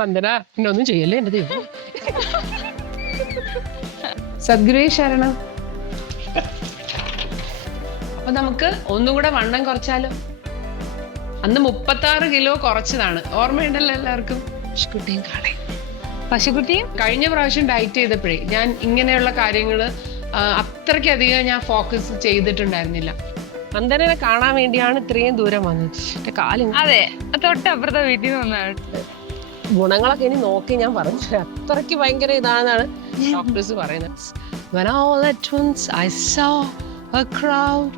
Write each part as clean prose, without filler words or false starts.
വന്ദന എന്നൊന്നും ചെയ്യല്ലേ എന്റെ ദൈവം. സദ്ഗുരുവേ ശരണം. അപ്പൊ നമുക്ക് ഒന്നും കൂടെ വണ്ണം കുറച്ചാലോ? അന്ന് 36 കിലോ കുറച്ചതാണ്, ഓർമ്മയുണ്ടല്ലോ എല്ലാവർക്കും? പശുക്കുട്ടിയും കാളയും. പശുക്കുട്ടിയും കഴിഞ്ഞ പ്രാവശ്യം ഡയറ്റ് ചെയ്തപ്പോഴേ ഞാൻ ഇങ്ങനെയുള്ള കാര്യങ്ങള് അത്രയ്ക്കധികം ഞാൻ ഫോക്കസ് ചെയ്തിട്ടുണ്ടായിരുന്നില്ല. വന്ദനനെ കാണാൻ വേണ്ടിയാണ് ഇത്രയും ദൂരം വന്നത്. എന്റെ കാലും അതെ തൊട്ടപ്പുറത്തെ വീട്ടിൽ നിന്ന് വന്നതാണ്. ഗുണങ്ങളൊക്കെ ഇനി നോക്കി ഞാൻ പറഞ്ഞു. അത്രയ്ക്ക് ഭയങ്കര ഇതാണെന്നാണ് ഡോക്ടേഴ്സ് പറയുന്നത്. When all at once I saw a crowd,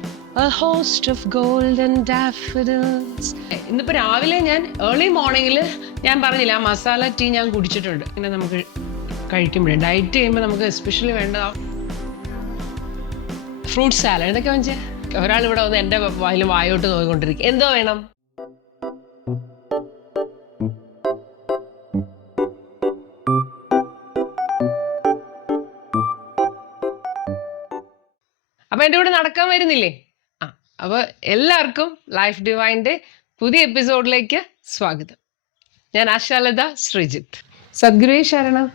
a host of golden daffodils. ഇന്നിപ്പോ രാവിലെ ഞാൻ ഏർലി മോർണിംഗിൽ ഞാൻ പറഞ്ഞില്ല ആ മസാല ടീ ഞാൻ കുടിച്ചിട്ടുണ്ട്. പിന്നെ നമുക്ക് കഴിക്കുമ്പോഴേ ഡയറ്റ് ചെയ്യുമ്പോൾ നമുക്ക് എസ്പെഷ്യലി വേണ്ട ഫ്രൂട്ട് സാലഡ്. എന്തൊക്കെ വെച്ചാൽ ഒരാൾ ഇവിടെ വന്ന് എൻ്റെ വായോട്ട് നോക്കിക്കൊണ്ടിരിക്കും. എന്തോ വേണം? അപ്പൊ എൻ്റെ കൂടെ നടക്കാൻ വരുന്നില്ലേ? അപ്പൊ എല്ലാവർക്കും ലൈഫ് ഡിവൈൻ്റെ പുതിയ എപ്പിസോഡിലേക്ക് സ്വാഗതം. ഞാൻ ആശാലത ശ്രീജിത്ത്. സദ്ഗുരുവേ ശരണം.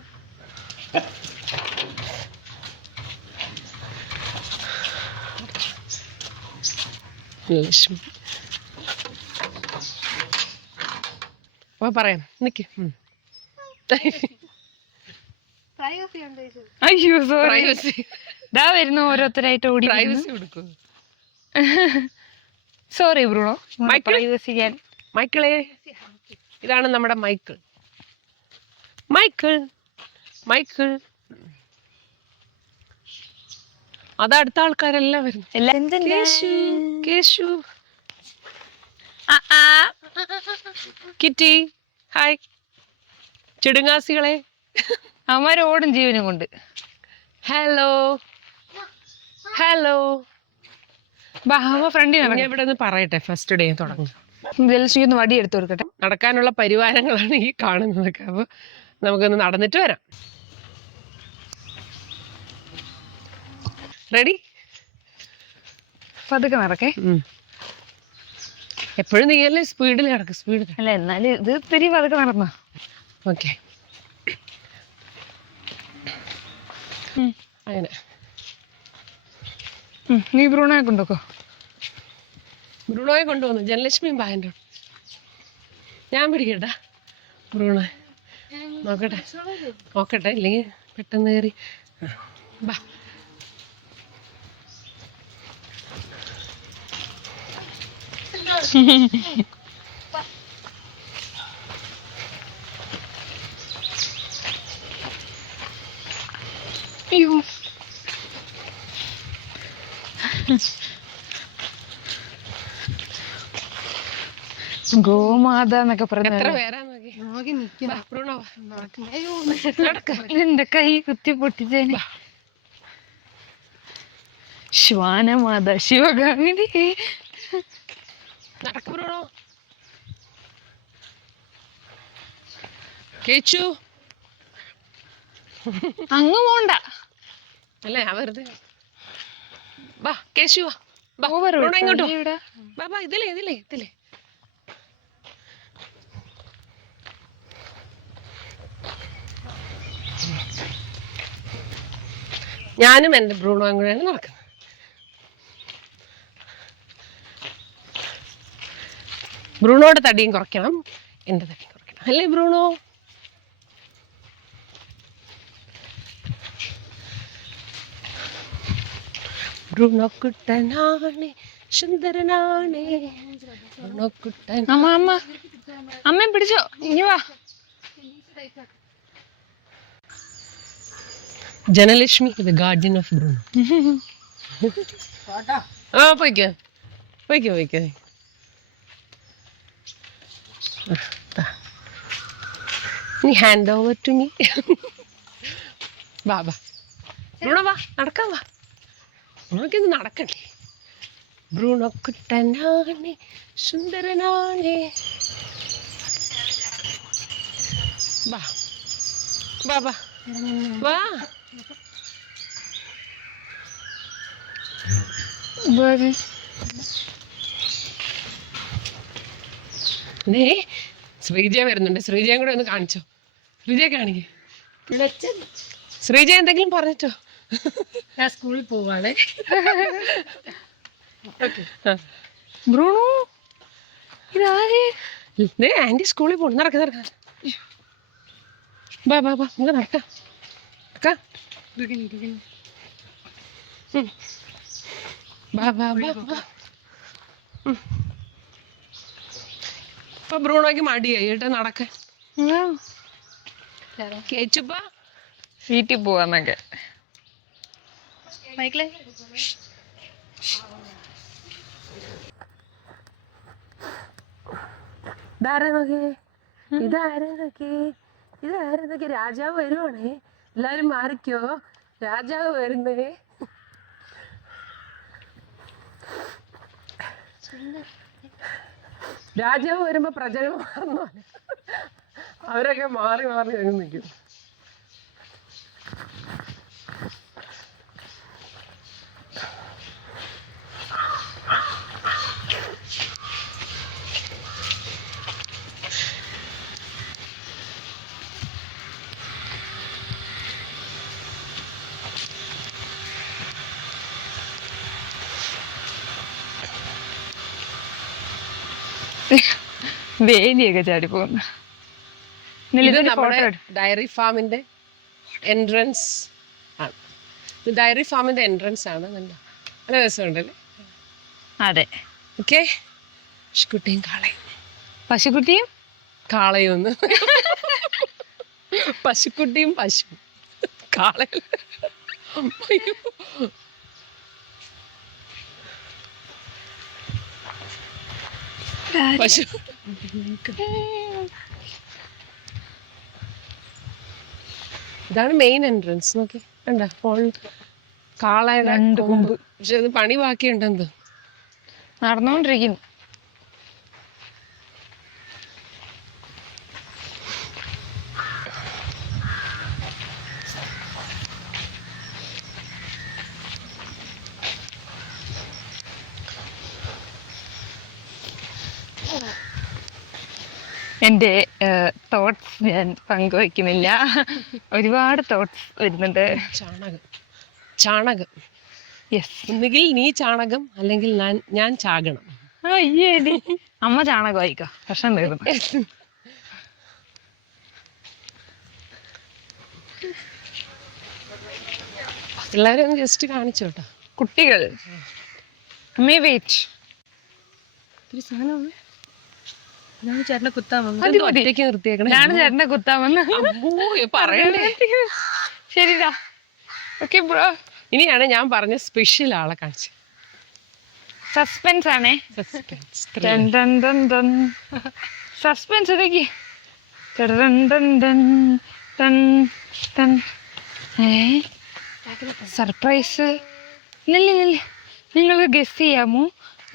ലക്ഷ്മി അപ്പൊ പറയാം, നിക്ക്. അയ്യോ സോറി. പ്രൈവസി ഇതാ വരുന്നു ഓരോരുത്തരായിട്ട് ഓടി. പ്രൈവസി കൊടുക്കും. Sorry Bruno. മൈക്കിൾ. പ്രൈവസി ഞാൻ മൈക്കിളെ, ഇതാണ് നമ്മുടെ മൈക്കിൾ. മൈക്കിൾ മൈക്കിൾ അതടുത്ത ആൾക്കാരെല്ലാം വരുന്നു. Keshu Keshu Kitty hi. ചിടുങ്ങാസികളെ അവന്മാരോടും ജീവനും കൊണ്ട്. Hello hello. ഫ്രണ്ടിൽ ഞാൻ ഇവിടെ ഒന്ന് പറയട്ടെ. ഫസ്റ്റ് ഡേ തുടങ്ങും. ജലശ്രീന്ന് വടി എടുത്തു കൊടുക്കട്ടെ. നടക്കാനുള്ള പരിവാരങ്ങളാണ് ഈ കാണുന്നതൊക്കെ. അപ്പൊ നമുക്കൊന്ന് നടന്നിട്ട് വരാം. റെഡി? പതുക്കെ നടക്കേ. എപ്പോഴും നീയല്ലേ സ്പീഡിൽ നടക്കും. സ്പീഡിൽ അല്ല എന്നാലും ഇത് ഇത്തിരി പതുക്കെ നടന്നോ. ഓക്കെ. അങ്ങനെ നീ ബ്രൂണോയെ കൊണ്ടുപോക്കോ. ബ്രൂണോയെ കൊണ്ടുവന്നു. ജനലക്ഷ്മിയും പായൻ്റെ ഞാൻ പിടിക്കട്ടാ ബ്രൂണോ. നോക്കട്ടെ നോക്കട്ടെ ഇല്ലെങ്കിൽ പെട്ടെന്ന് കയറി. ബാ. അയ്യോ ഗോമാത എന്നൊക്കെ പറഞ്ഞ എത്ര പേരാ നോക്കി. ബ്രൂണോ എന്റെ കൈ കുത്തി പൊട്ടിച്ചേനെ. ശ്വാനമാത ശിവഗാമിനി നടക്ക് ബ്രൂണോ. കേച്ചു അങ്ങ് പോണ്ട അല്ലേ ആ വെറുതെ. ബാ കേശു വാ. ബാ Over ബ്രൂണോ ഇങ്ങോട്ടോ. ഇവിടെ. ബാ ബാ ഇതിലേ ഇതിലേ ഇതിലേ. ഞാനും എൻ്റെ ബ്രൂണോയും കൂടെയാണ് നടക്കുന്നത്. ബ്രൂണോയുടെ തടിയും കുറയ്ക്കണം, എൻ്റെ തടിയും കുറയ്ക്കണം. അല്ലേ ബ്രൂണോ? ബ്രൂണോ കുട്ടനാണ് സുന്ദരനാണ്. ബ്രൂണോ കുട്ടൻ. അമ്മ അമ്മ അമ്മ പിടിച്ചോ. ഇനി വാ. ജനലക്ഷ്മി ദ ഗാർഡിയൻ ഓഫ് ബ്രൂണോ. ആ പോയിക്കോ പോയിക്കോ പോയിക്കോ. നീ ഹാൻഡ് ഓവർ ടു മീ. വാ വാ ബ്രൂണോ വാ നടക്കാൻ വാ. ബ്രൂണോക്കിന്ന് നടക്കണ്ടേ? ബ്രൂണോ കുട്ടനാണ് സുന്ദരനാണ്. വാ വാ വാ വാ. ശ്രീജയ വരുന്നുണ്ട്. ശ്രീജയും കൂടെ ഒന്ന് കാണിച്ചോ. ശ്രീജയെ കാണിക്കേ. ശ്രീജ എന്തെങ്കിലും പറഞ്ഞിട്ടോ? ഞാൻ സ്കൂളിൽ പോവാണ്. ബ്രൂണോ ഇതാര്? ആന്റി സ്കൂളിൽ പോകണം. നടക്ക നടക്ക. ബാ ബാ ബാ നമുക്ക് നടക്കാം. ബാ ബാ ബാ ബാ. ഇപ്പൊ ബ്രൂണോയ്ക്ക് മടിയായി കേട്ടോ നടക്കാൻ. കേച്ചുപ്പാ വീട്ടിൽ പോവാന്നൊക്കെ. മൈക്കിളെ ഇതാരെ നോക്കി, ഇതാരെ നോക്കി, ഇതാരെ നോക്കി. രാജാവ് വരുവാണേ, എല്ലാരും മാറിക്കോ, രാജാവ് വരുന്നേ. രാജാവ് വരുമ്പോ പ്രജകൾ മാറുന്നു, അവരൊക്കെ മാറി മാറി വരുന്ന നിൽക്കും. വേലിയൊക്കെ ചാടി പോകുന്നു. ഇത് നമ്മുടെ ഡയറി ഫാമിന്റെ എൻട്രൻസ് ആണ്. ഇത് ഡയറി ഫാമിന്റെ എൻട്രൻസ് ആണ്. നല്ല രസമുണ്ടല്ലേ? അതെ. ഓക്കെ. പശുക്കുട്ടിയും കാളയും. പശുക്കുട്ടിയും കാളയും ഒന്ന്. പശുക്കുട്ടിയും പശു കാളയും. പശു. ഇതാണ് മെയിൻ എൻട്രൻസ്. നോക്കി കണ്ട ഫോണിൽ കാളയുടെ കൊമ്പ്. പക്ഷെ അത് പണി ബാക്കിയുണ്ടെന്ന് നടന്നുകൊണ്ടിരിക്കുന്നു. എൻ്റെ തോട്ട്സ് ഞാൻ പങ്കുവയ്ക്കുന്നില്ല. ഒരുപാട് തോട്ട്സ് വരുന്നുണ്ട്. ചാണകം, ചാണകം. യെസ്. ഒന്നുകിൽ നീ ചാണകം അല്ലെങ്കിൽ ഞാൻ ചാകണം. അയ്യേടി, അമ്മ ചാണകം ആയിക്കോ, പ്രശ്നം തീർന്നു. പിള്ളേരെ ഒന്ന് ജസ്റ്റ് കാണിച്ചോട്ടോ. കുട്ടികൾ അമ്മേ വെയിറ്റ്. ചേട്ടനെ കുത്താൻ വന്നു. ഒറ്റയ്ക്ക് നിർത്തിയേക്കണേ. ഞാൻ ചേട്ടനെ കുത്താൻ വന്ന് പറയണ്ടേ. ശരിടാ. Okay bro. ഇനിയാണ് ഞാൻ പറഞ്ഞ സ്പെഷ്യൽ ആളെ കാണിച്ചു. സസ്പെൻസ് ആണേ. സസ്പെൻസ് ഇതൊക്കെ. സർപ്രൈസ്. ഇല്ല, നിങ്ങൾ ഗസ് ചെയ്യാമോ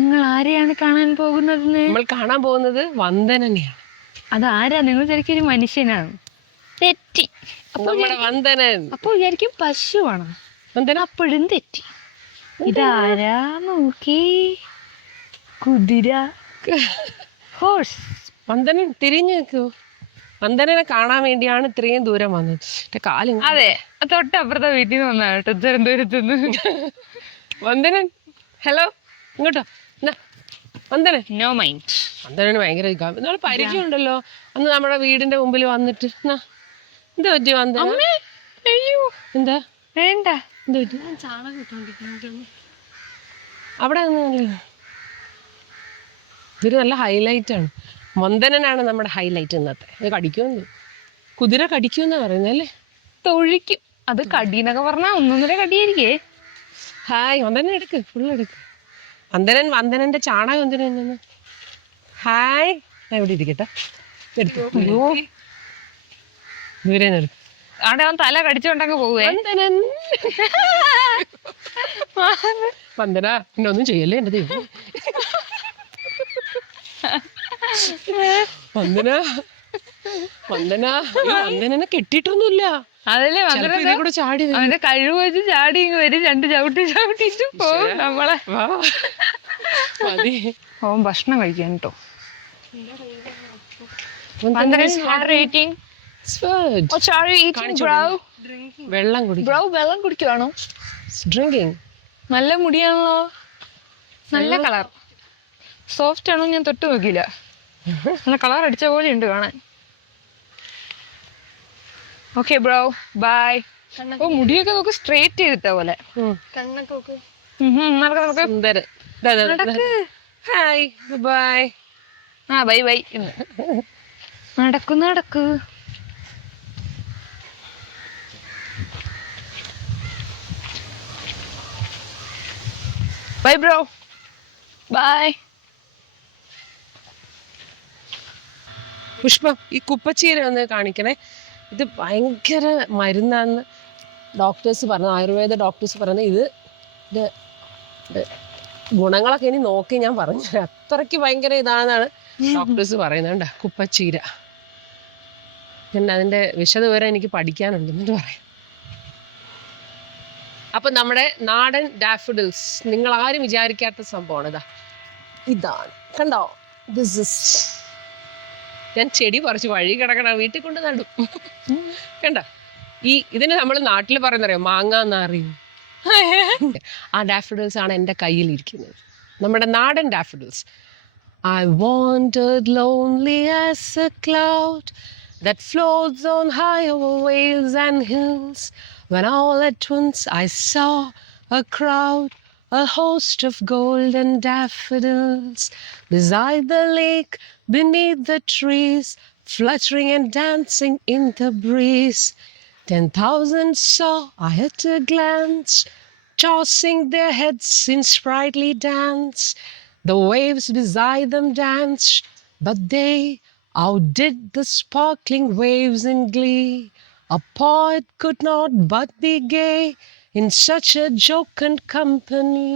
നിങ്ങൾ ആരെയാണ് കാണാൻ പോകുന്നതെന്ന്? നമ്മൾ കാണാൻ പോകുന്നത് വന്ദനനെയാണ്. അതാരാ? നിങ്ങൾ ശരിക്കും ഒരു മനുഷ്യനാണ്. തെറ്റി. നമ്മുടെ വന്ദനൻ. അപ്പൊ വിചാരിക്കും പശുവാണ്. വന്ദന അപ്പോഴും തെറ്റി. ഇതാരാ നോക്കി? കുതിര, ഹോഴ്സ്. വന്ദനൻ തിരിഞ്ഞു നിൽക്കൂ. വന്ദനനെ കാണാൻ വേണ്ടിയാണ് ഇത്രയും ദൂരം വന്നത്. കാല്. അതെ, തൊട്ടപ്പുറത്തെ വീട്ടിൽ നിന്ന് വന്നാ കേട്ടോ, തിരുവനന്തപുരത്തുനിന്ന്. വന്ദനൻ ഹലോ, ഇങ്ങോട്ടോ. വന്ദനൻ. No mind. വന്ദനന് ഭയങ്കര നമ്മൾ പരിചയം ഉണ്ടല്ലോ. അന്ന് നമ്മുടെ വീടിന്റെ മുമ്പിൽ വന്നിട്ട് എന്താ പറ്റി വന്ദന? അയ്യോ, എന്താ വേണ്ട. എന്താ പറ്റി? ചാണകം ഇട്ടോണ്ടിരിക്കുന്നു. അവിടെ ഇതൊരു നല്ല ഹൈലൈറ്റ് ആണ്. വന്ദനനാണ് നമ്മുടെ ഹൈലൈറ്റ് ഇന്നത്തെ. ഇത് കടിക്കുമെന്ന്, കുതിര കടിക്കുമെന്നാ പറയുന്നല്ലേ? തൊഴിക്കും. അത് കടീന്നൊക്കെ പറഞ്ഞാ ഒന്നൊന്നര കടിയായിരിക്കേ. ഹായ് വന്ദനൻ, എടുക്ക്, ഫുള്ള് എടുക്ക്. വന്ദനന്റെ ചാണകം എന്തിനാ? ഹായ്, എവിടെ ഇരിക്കട്ടെ, എടുത്തു. ദൂരെ എടുക്കും. അവിടെ അവൻ തല കടിച്ചോണ്ടങ്ങ് പോവേ. വന്ദനൻ. വന്ദന പിന്നെ ഒന്നും ചെയ്യല്ലേ എന്റെ ദൈവം. വന്ദനനെ കെട്ടിട്ടൊന്നുമില്ല. അതല്ലേ കൂടെ ചാടി അവന്റെ കഴിവ് വെച്ച് ചാടി വരും. 2 ചവിട്ടിട്ട് പോകും നമ്മളെ. മതി. അവൻ ഭക്ഷണം കഴിക്കാൻ കേട്ടോ. It's food. What are you eating, bro? വെള്ളം കുടിക്കും. Bro, വെള്ളം കുടിക്കുവാണോ? ഡ്രിങ്കിങ്. നല്ല മുടിയാണല്ലോ. നല്ല കളർ. സോഫ്റ്റ് ആണോ ഞാൻ തൊട്ട് നോക്കിയില്ല. നല്ല കളർ അടിച്ച പോലെ ഉണ്ട് കാണാൻ. Okay bro, by. ഓ മുടിയൊക്കെ നോക്ക് സ്ട്രേറ്റ് ചെയ്തിട്ട പോലെ. കണ്ണൊക്കെ നോക്ക്. നടക്ക്. സുന്ദരൻ. നടക്ക്. Hi bye. ആ ബൈ ബൈ. നടക്ക്. Bye bro, bye. പുഷ്പ, ഈ കുപ്പച്ചീര ഒന്ന് കാണിക്കണേ. ഇത് ഭയങ്കര മരുന്നാന്ന് ഡോക്ടേഴ്സ് പറഞ്ഞു, ആയുർവേദ ഡോക്ടേഴ്സ് പറഞ്ഞു. ഇത് ഗുണങ്ങളൊക്കെ ഇനി നോക്കി ഞാൻ പറഞ്ഞു. അത്രയ്ക്ക് ഭയങ്കര ഇതാണെന്നാണ് ഡോക്ടേഴ്സ് പറയുന്നത്. കണ്ടോ കുപ്പച്ചീര. പിന്നെ അതിൻ്റെ വിശദവിവരം എനിക്ക് പഠിക്കാനുണ്ട് എന്നിട്ട് പറയാം. അപ്പം നമ്മുടെ നാടൻ ഡാഫഡിൽസ്, നിങ്ങൾ ആരും വിചാരിക്കാത്ത സംഭവമാണ്. ഇതാണ് കണ്ടോ. ദിസ് ഇസ്, ഞാൻ ചെടി പറിച്ച് വഴി കിടക്കണം, വീട്ടിൽ കൊണ്ട് നടും. കണ്ട, ഇതിന് നമ്മൾ നാട്ടിൽ പറയുന്നറിയോ, മാങ്ങാന്ന് അറിയും. ആ ഡാഫഡിൽസ് ആണ് എൻ്റെ കയ്യിലിരിക്കുന്നത്, നമ്മുടെ നാടൻ daffodils. I wandered lonely as a cloud that floats on high over vales and hills, when all at once I saw a crowd, a host of golden daffodils, beside the lake, beneath the trees, fluttering and dancing in the breeze. 10,000 saw I at a glance, tossing their heads in sprightly dance. The waves beside them danced, but they outdid the sparkling waves in glee. A poet could not but be gay in such a jocund company.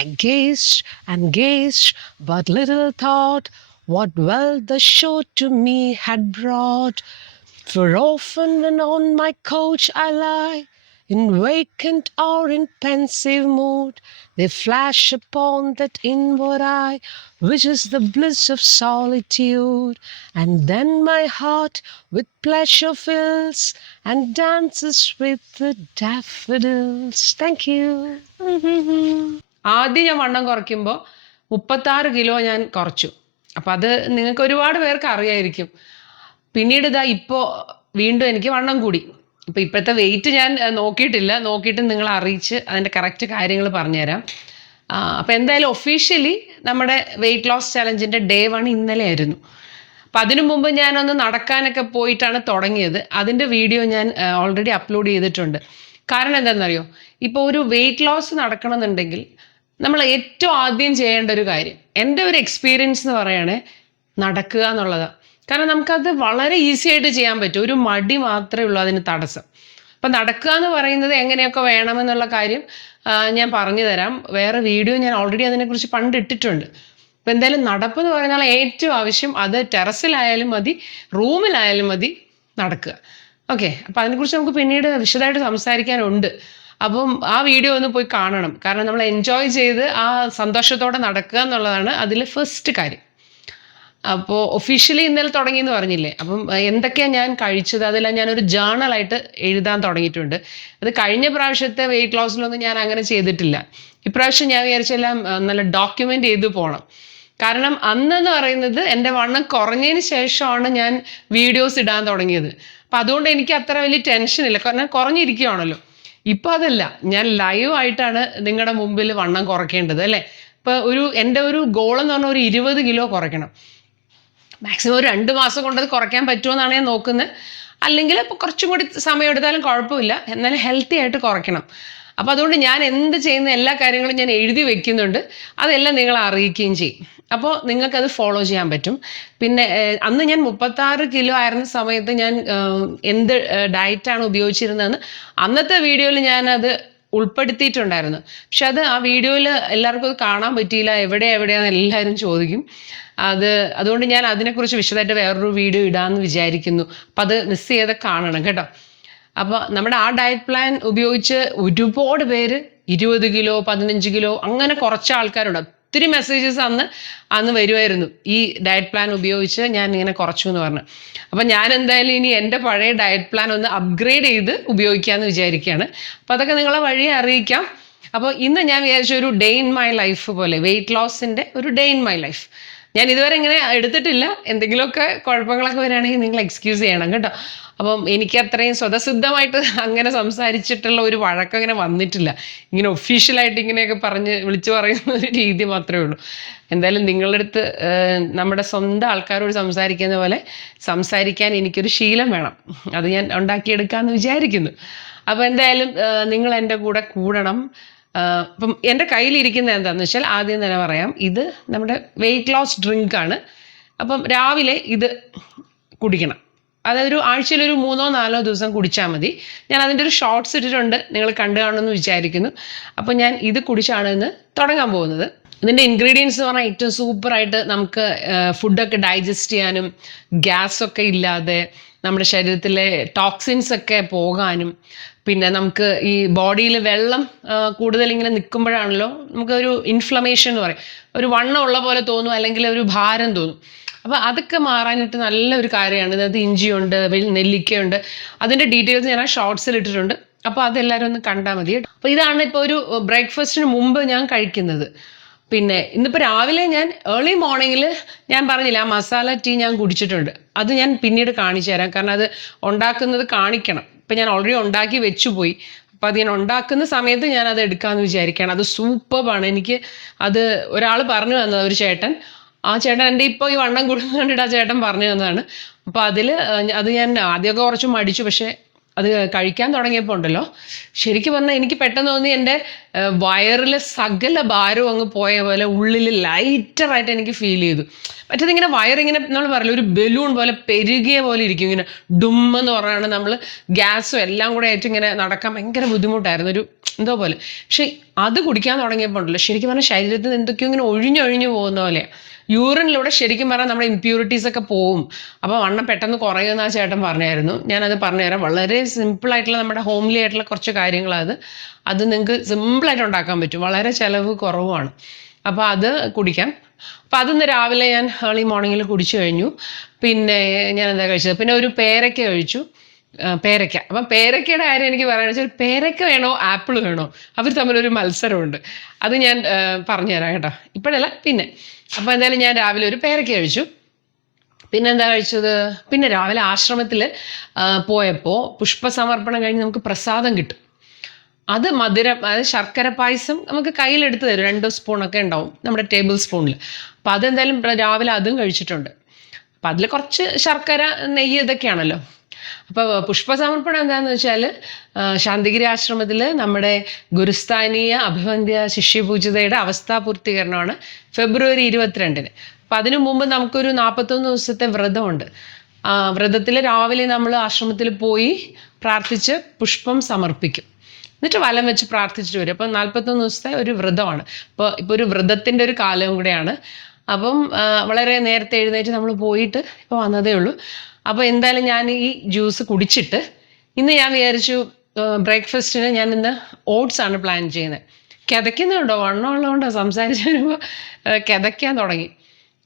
I gazed and gazed, but little thought what wealth the show to me had brought. For often when on my couch I lie, in vacant or in pensive mood, they flash upon that inward eye, which is the bliss of solitude. And then my heart with pleasure fills and dances with the daffodils. Thank you. ആദ്യം ഞാൻ വണ്ണം കുറയ്ക്കുമ്പോൾ 36 kilo ഞാൻ കുറച്ചു. അപ്പം അത് നിങ്ങൾക്ക് ഒരുപാട് പേർക്ക് അറിയായിരിക്കും. പിന്നീട് ഇപ്പോൾ വീണ്ടും എനിക്ക് വണ്ണം കൂടി. ഇപ്പം ഇപ്പോഴത്തെ വെയിറ്റ് ഞാൻ നോക്കിയിട്ട് നിങ്ങളെ അറിയിച്ച് അതിൻ്റെ കറക്റ്റ് കാര്യങ്ങൾ പറഞ്ഞുതരാം. അപ്പോൾ എന്തായാലും ഒഫീഷ്യലി നമ്മുടെ വെയിറ്റ് ലോസ് ചലഞ്ചിൻ്റെ ഡേ 1 ഇന്നലെ ആയിരുന്നു. അപ്പം അതിനു മുമ്പ് ഞാനൊന്ന് നടക്കാനൊക്കെ പോയിട്ടാണ് തുടങ്ങിയത്. അതിൻ്റെ വീഡിയോ ഞാൻ ഓൾറെഡി അപ്ലോഡ് ചെയ്തിട്ടുണ്ട്. കാരണം എന്താണെന്നറിയോ, ഇപ്പോൾ ഒരു വെയിറ്റ് ലോസ് നടക്കണമെന്നുണ്ടെങ്കിൽ നമ്മൾ ഏറ്റവും ആദ്യം ചെയ്യേണ്ട ഒരു കാര്യം, എൻ്റെ ഒരു എക്സ്പീരിയൻസ് എന്ന് പറയുകയാണെ, നടക്കുക എന്നുള്ളതാണ്. കാരണം നമുക്കത് വളരെ ഈസി ആയിട്ട് ചെയ്യാൻ പറ്റും. ഒരു മടി മാത്രമേ ഉള്ളൂ അതിന് തടസ്സം. അപ്പം നടക്കുക എന്ന് പറയുന്നത് എങ്ങനെയൊക്കെ വേണമെന്നുള്ള കാര്യം ഞാൻ പറഞ്ഞു തരാം. വേറെ വീഡിയോ ഞാൻ ഓൾറെഡി അതിനെക്കുറിച്ച് പണ്ട് ഇട്ടിട്ടുണ്ട്. അപ്പം എന്തായാലും നടപ്പ് എന്ന് പറയുന്നത് ഏറ്റവും ആവശ്യം, അത് ടെറസിലായാലും മതി, റൂമിലായാലും മതി, നടക്കുക. ഓക്കെ, അപ്പം അതിനെക്കുറിച്ച് നമുക്ക് പിന്നീട് വിശദമായിട്ട് സംസാരിക്കാനുണ്ട്. അപ്പം ആ വീഡിയോ ഒന്ന് പോയി കാണണം. കാരണം നമ്മൾ എൻജോയ് ചെയ്ത് ആ സന്തോഷത്തോടെ നടക്കുക എന്നുള്ളതാണ് അതിൽ ഫസ്റ്റ് കാര്യം. അപ്പോൾ ഒഫീഷ്യലി ഇന്നലെ തുടങ്ങിയെന്ന് പറഞ്ഞില്ലേ, അപ്പം എന്തൊക്കെയാണ് ഞാൻ കഴിച്ചത് അതെല്ലാം ഞാനൊരു ജേർണലായിട്ട് എഴുതാൻ തുടങ്ങിയിട്ടുണ്ട്. അത് കഴിഞ്ഞ പ്രാവശ്യത്തെ വെയിറ്റ് ലോസിലൊന്നും ഞാൻ അങ്ങനെ ചെയ്തിട്ടില്ല. ഇപ്രാവശ്യം ഞാൻ വിചാരിച്ചെല്ലാം നല്ല ഡോക്യുമെൻ്റ് ചെയ്ത് പോകണം. കാരണം അന്നെന്ന് പറയുന്നത് എൻ്റെ വണ്ണം കുറഞ്ഞതിന് ശേഷമാണ് ഞാൻ വീഡിയോസ് ഇടാൻ തുടങ്ങിയത്. അപ്പം അതുകൊണ്ട് എനിക്ക് അത്ര വലിയ ടെൻഷനില്ല, കാരണം കുറഞ്ഞിരിക്കുകയാണല്ലോ. ഇപ്പം അതല്ല, ഞാൻ ലൈവായിട്ടാണ് നിങ്ങളുടെ മുമ്പിൽ വണ്ണം കുറയ്ക്കേണ്ടത് അല്ലേ. ഇപ്പോൾ എൻ്റെ ഒരു ഗോളെന്ന് പറഞ്ഞാൽ ഒരു 20 കിലോ കുറയ്ക്കണം. മാക്സിമം ഒരു 2 മാസം കൊണ്ടത് കുറയ്ക്കാൻ പറ്റുമെന്നാണ് ഞാൻ നോക്കുന്നത്. അല്ലെങ്കിൽ ഇപ്പോൾ കുറച്ചും കൂടി സമയം എടുത്താലും കുഴപ്പമില്ല, എന്നാലും ഹെൽത്തി ആയിട്ട് കുറയ്ക്കണം. അപ്പോൾ അതുകൊണ്ട് ഞാൻ എന്ത് ചെയ്യുന്ന എല്ലാ കാര്യങ്ങളും ഞാൻ എഴുതി വെക്കുന്നുണ്ട്, അതെല്ലാം നിങ്ങളെ അറിയിക്കുകയും ചെയ്യും. അപ്പോൾ നിങ്ങൾക്കത് ഫോളോ ചെയ്യാൻ പറ്റും. പിന്നെ അന്ന് ഞാൻ 36 കിലോ ആയിരുന്ന സമയത്ത് ഞാൻ എന്ത് ഡയറ്റാണ് ഉപയോഗിച്ചിരുന്നതെന്ന് അന്നത്തെ വീഡിയോയിൽ ഞാനത് ഉൾപ്പെടുത്തിയിട്ടുണ്ടായിരുന്നു. പക്ഷെ അത് ആ വീഡിയോയിൽ എല്ലാവർക്കും അത് കാണാൻ പറ്റിയില്ല. എവിടെയാണെന്ന് എല്ലാവരും ചോദിക്കും. അതുകൊണ്ട് ഞാൻ അതിനെക്കുറിച്ച് വിശദമായിട്ട് വേറൊരു വീഡിയോ ഇടാമെന്ന് വിചാരിക്കുന്നു. അപ്പം അത് മിസ് ചെയ്ത് കാണണം കേട്ടോ. അപ്പോൾ നമ്മുടെ ആ ഡയറ്റ് പ്ലാൻ ഉപയോഗിച്ച് ഒരുപാട് പേര് 20 കിലോ 15 കിലോ അങ്ങനെ കുറച്ച് ആൾക്കാരുണ്ട്. ഒത്തിരി മെസ്സേജസ് അന്ന് വരുമായിരുന്നു ഈ ഡയറ്റ് പ്ലാൻ ഉപയോഗിച്ച് ഞാൻ ഇങ്ങനെ കുറച്ചു എന്ന് പറഞ്ഞു. അപ്പം ഞാൻ എന്തായാലും ഇനി എൻ്റെ പഴയ ഡയറ്റ് പ്ലാൻ ഒന്ന് അപ്ഗ്രേഡ് ചെയ്ത് ഉപയോഗിക്കാമെന്ന് വിചാരിക്കുകയാണ്. അപ്പോൾ അതൊക്കെ നിങ്ങളെ വഴിയെ അറിയിക്കാം. അപ്പോൾ ഇന്ന് ഞാൻ വിചാരിച്ച ഒരു ഡേ ഇൻ മൈ ലൈഫ് പോലെ, വെയിറ്റ് ലോസിൻ്റെ ഒരു ഡേ ഇൻ മൈ ലൈഫ്. ഞാൻ ഇതുവരെ ഇങ്ങനെ എടുത്തിട്ടില്ല. എന്തെങ്കിലുമൊക്കെ കുഴപ്പങ്ങളൊക്കെ വരികയാണെങ്കിൽ നിങ്ങൾ എക്സ്ക്യൂസ് ചെയ്യണം കേട്ടോ. അപ്പം എനിക്ക് അത്രയും സ്വതസിദ്ധമായിട്ട് അങ്ങനെ സംസാരിച്ചിട്ടുള്ള ഒരു വഴക്കം അങ്ങനെ വന്നിട്ടില്ല. ഇങ്ങനെ ഒഫീഷ്യലായിട്ട് ഇങ്ങനെയൊക്കെ വിളിച്ചു പറയുന്ന ഒരു രീതി മാത്രമേ ഉള്ളൂ. എന്തായാലും നിങ്ങളുടെ അടുത്ത് നമ്മുടെ സ്വന്തം ആൾക്കാരോട് സംസാരിക്കുന്ന പോലെ സംസാരിക്കാൻ എനിക്കൊരു ശീലം വേണം. അത് ഞാൻ ഉണ്ടാക്കിയെടുക്കാമെന്ന് വിചാരിക്കുന്നു. അപ്പോൾ എന്തായാലും നിങ്ങൾ എൻ്റെ കൂടെ കൂടണം. അപ്പം എൻ്റെ കയ്യിലിരിക്കുന്നത് എന്താണെന്ന് വെച്ചാൽ ആദ്യം തന്നെ പറയാം, ഇത് നമ്മുടെ വെയിറ്റ് ലോസ് ഡ്രിങ്കാണ്. അപ്പം രാവിലെ ഇത് കുടിക്കണം. അതൊരു ആഴ്ചയിലൊരു 3-4 ദിവസം കുടിച്ചാൽ മതി. ഞാൻ അതിൻ്റെ ഒരു ഷോർട്ട്സ് ഇട്ടിട്ടുണ്ട്, നിങ്ങൾ കണ്ടു കാണുമെന്ന് വിചാരിക്കുന്നു. അപ്പം ഞാൻ ഇത് കുടിച്ചാണ് ഇന്ന് തുടങ്ങാൻ പോകുന്നത്. ഇതിൻ്റെ ഇൻഗ്രീഡിയൻസ് എന്ന് പറഞ്ഞാൽ ഏറ്റവും സൂപ്പറായിട്ട് നമുക്ക് ഫുഡൊക്കെ ഡൈജസ്റ്റ് ചെയ്യാനും ഗ്യാസൊക്കെ ഇല്ലാതെ നമ്മുടെ ശരീരത്തിലെ ടോക്സിൻസ് ഒക്കെ പോകാനും, പിന്നെ നമുക്ക് ഈ ബോഡിയിൽ വെള്ളം കൂടുതൽ ഇങ്ങനെ നിൽക്കുമ്പോഴാണല്ലോ നമുക്കൊരു ഇൻഫ്ലമേഷൻ എന്ന് പറയും, ഒരു വണ്ണം ഉള്ള പോലെ തോന്നും, അല്ലെങ്കിൽ ഒരു ഭാരം തോന്നും. അപ്പോൾ അതൊക്കെ മാറാനായിട്ട് നല്ലൊരു കാര്യമാണ്. ഇതിനകത്ത് ഇഞ്ചിയുണ്ട്, നെല്ലിക്കയുണ്ട്. അതിൻ്റെ ഡീറ്റെയിൽസ് ഞാൻ ആ ഷോർട്സിൽ ഇട്ടിട്ടുണ്ട്. അപ്പോൾ അതെല്ലാവരും ഒന്ന് കണ്ടാൽ മതി. അപ്പോൾ ഇതാണ് ഇപ്പോൾ ഒരു ബ്രേക്ക്ഫാസ്റ്റിന് മുമ്പ് ഞാൻ കഴിക്കുന്നത്. പിന്നെ ഇന്നിപ്പോൾ രാവിലെ ഞാൻ ഏർലി മോർണിംഗിൽ ഞാൻ പറഞ്ഞില്ല ആ മസാല ടീ ഞാൻ കുടിച്ചിട്ടുണ്ട്. അത് ഞാൻ പിന്നീട് കാണിച്ചു തരാം, കാരണം അത് ഉണ്ടാക്കുന്നത് കാണിക്കണം. ഇപ്പം ഞാൻ ഓൾറെഡി ഉണ്ടാക്കി വെച്ചു പോയി. അപ്പോൾ അത് ഞാൻ ഉണ്ടാക്കുന്ന സമയത്ത് ഞാൻ അത് എടുക്കാമെന്ന് വിചാരിക്കുകയാണ്. അത് സൂപ്പറാണ്. എനിക്ക് അത് ഒരാൾ പറഞ്ഞു തന്നത്, ഒരു ചേട്ടൻ. ആ ചേട്ടൻ എൻ്റെ ഇപ്പോൾ ഈ വണ്ണം കൂടുന്നത് കണ്ടിട്ട് ആ ചേട്ടൻ പറഞ്ഞു തന്നതാണ്. അപ്പോൾ അത് ഞാൻ ആദ്യമൊക്കെ കുറച്ച് മടിച്ചു, പക്ഷേ അത് കഴിക്കാൻ തുടങ്ങിയപ്പോൾ ഉണ്ടല്ലോ, ശരിക്കും പറഞ്ഞാൽ എനിക്ക് പെട്ടെന്ന് തോന്നി എൻ്റെ വയറിലെ സകല ഭാരവും അങ്ങ് പോയ പോലെ ഉള്ളിൽ ലൈറ്ററായിട്ട് എനിക്ക് ഫീൽ ചെയ്തു. മറ്റേതിങ്ങനെ വയറിങ്ങനെ നമ്മൾ പറയില്ല, ഒരു ബലൂൺ പോലെ പെരുകിയ പോലെ ഇരിക്കും, ഇങ്ങനെ ഡുമ്മെന്ന് പറഞ്ഞാണ് നമ്മൾ ഗ്യാസും എല്ലാം കൂടെ ആയിട്ട് ഇങ്ങനെ നടക്കാൻ ഭയങ്കര ബുദ്ധിമുട്ടായിരുന്നു, ഒരു എന്തോ പോലെ. പക്ഷേ അത് കുടിക്കാൻ തുടങ്ങിയപ്പോൾ ഉണ്ടല്ലോ, ശരിക്കും പറഞ്ഞാൽ ശരീരത്തിൽ നിന്ന് എന്തൊക്കെയോ ഇങ്ങനെ ഒഴിഞ്ഞൊഴിഞ്ഞു പോകുന്ന പോലെയാണ്. യൂറിനിലൂടെ ശരിക്കും പറഞ്ഞാൽ നമ്മുടെ ഇമ്പ്യൂരിറ്റീസ് ഒക്കെ പോവും. അപ്പോൾ വണ്ണം പെട്ടെന്ന് കുറയുമെന്ന് ആ ചേട്ടൻ പറഞ്ഞായിരുന്നു. ഞാനത് പറഞ്ഞുതരാം. വളരെ സിമ്പിളായിട്ടുള്ള നമ്മുടെ ഹോംലി ആയിട്ടുള്ള കുറച്ച് കാര്യങ്ങളത്. അത് നിങ്ങൾക്ക് സിമ്പിളായിട്ട് ഉണ്ടാക്കാൻ പറ്റും, വളരെ ചിലവ് കുറവുമാണ്. അപ്പോൾ അത് കുടിക്കാം. അപ്പോൾ അതൊന്ന് രാവിലെ ഞാൻ ഏർലി മോർണിംഗിൽ കുടിച്ചു കഴിഞ്ഞു. പിന്നെ ഞാൻ എന്താ കഴിച്ചത്, പിന്നെ ഒരു പേരയ്ക്ക കഴിച്ചു. പേരയ്ക്ക. അപ്പം പേരയ്ക്കയുടെ കാര്യം എനിക്ക് പറയാന്ന് വെച്ചാൽ, പേരയ്ക്ക വേണോ ആപ്പിൾ വേണോ, അവർ തമ്മിലൊരു മത്സരമുണ്ട്. അത് ഞാൻ പറഞ്ഞുതരാം കേട്ടോ, ഇപ്പോഴല്ല പിന്നെ. അപ്പോൾ എന്തായാലും ഞാൻ രാവിലെ ഒരു പേരയ്ക്ക കഴിച്ചു. പിന്നെ എന്താ കഴിച്ചത്, പിന്നെ രാവിലെ ആശ്രമത്തിൽ പോയപ്പോൾ പുഷ്പസമർപ്പണം കഴിഞ്ഞ് നമുക്ക് പ്രസാദം കിട്ടും. അത് മധുരം, അതായത് ശർക്കര പായസം നമുക്ക് കയ്യിലെടുത്ത് തരും. 2 സ്പൂണൊക്കെ ഉണ്ടാവും നമ്മുടെ ടേബിൾ സ്പൂണിൽ. അപ്പം അതെന്തായാലും രാവിലെ അതും കഴിച്ചിട്ടുണ്ട്. അപ്പം അതിൽ കുറച്ച് ശർക്കര, നെയ്യ് ഇതൊക്കെയാണല്ലോ. അപ്പോൾ പുഷ്പസമർപ്പണം എന്താണെന്ന് വെച്ചാൽ, ശാന്തിഗിരി ആശ്രമത്തിൽ നമ്മുടെ ഗുരുസ്ഥാനീയ അഭിവന്ദ്യ ശിഷ്യപൂജിതയുടെ അവസ്ഥാപൂർത്തീകരണമാണ് ഫെബ്രുവരി 22-ന്. അപ്പം അതിനു മുമ്പ് നമുക്കൊരു 41 ദിവസത്തെ വ്രതമുണ്ട്. വ്രതത്തിൽ രാവിലെ നമ്മൾ ആശ്രമത്തിൽ പോയി പ്രാർത്ഥിച്ച് പുഷ്പം സമർപ്പിക്കും, എന്നിട്ട് വലം വെച്ച് പ്രാർത്ഥിച്ചിട്ട് വരും. അപ്പം 41 ദിവസത്തെ ഒരു വ്രതമാണ്. ഇപ്പോൾ ഒരു വ്രതത്തിൻ്റെ ഒരു കാലവും കൂടെയാണ്. അപ്പം വളരെ നേരത്തെ എഴുന്നേറ്റ് നമ്മൾ പോയിട്ട് ഇപ്പോൾ വന്നതേ ഉള്ളൂ. അപ്പോൾ എന്തായാലും ഞാൻ ഈ ജ്യൂസ് കുടിച്ചിട്ട് ഇന്ന് ഞാൻ വിചാരിച്ചു ബ്രേക്ക്ഫാസ്റ്റിന് ഞാൻ ഇന്ന് ഓട്സ് ആണ് പ്ലാൻ ചെയ്യുന്നത്. കിതയ്ക്കുന്നുണ്ടോ, വണ്ണം ഉള്ളതുകൊണ്ടോ സംസാരിച്ച് വരുമ്പോൾ കിതയ്ക്കാൻ തുടങ്ങി.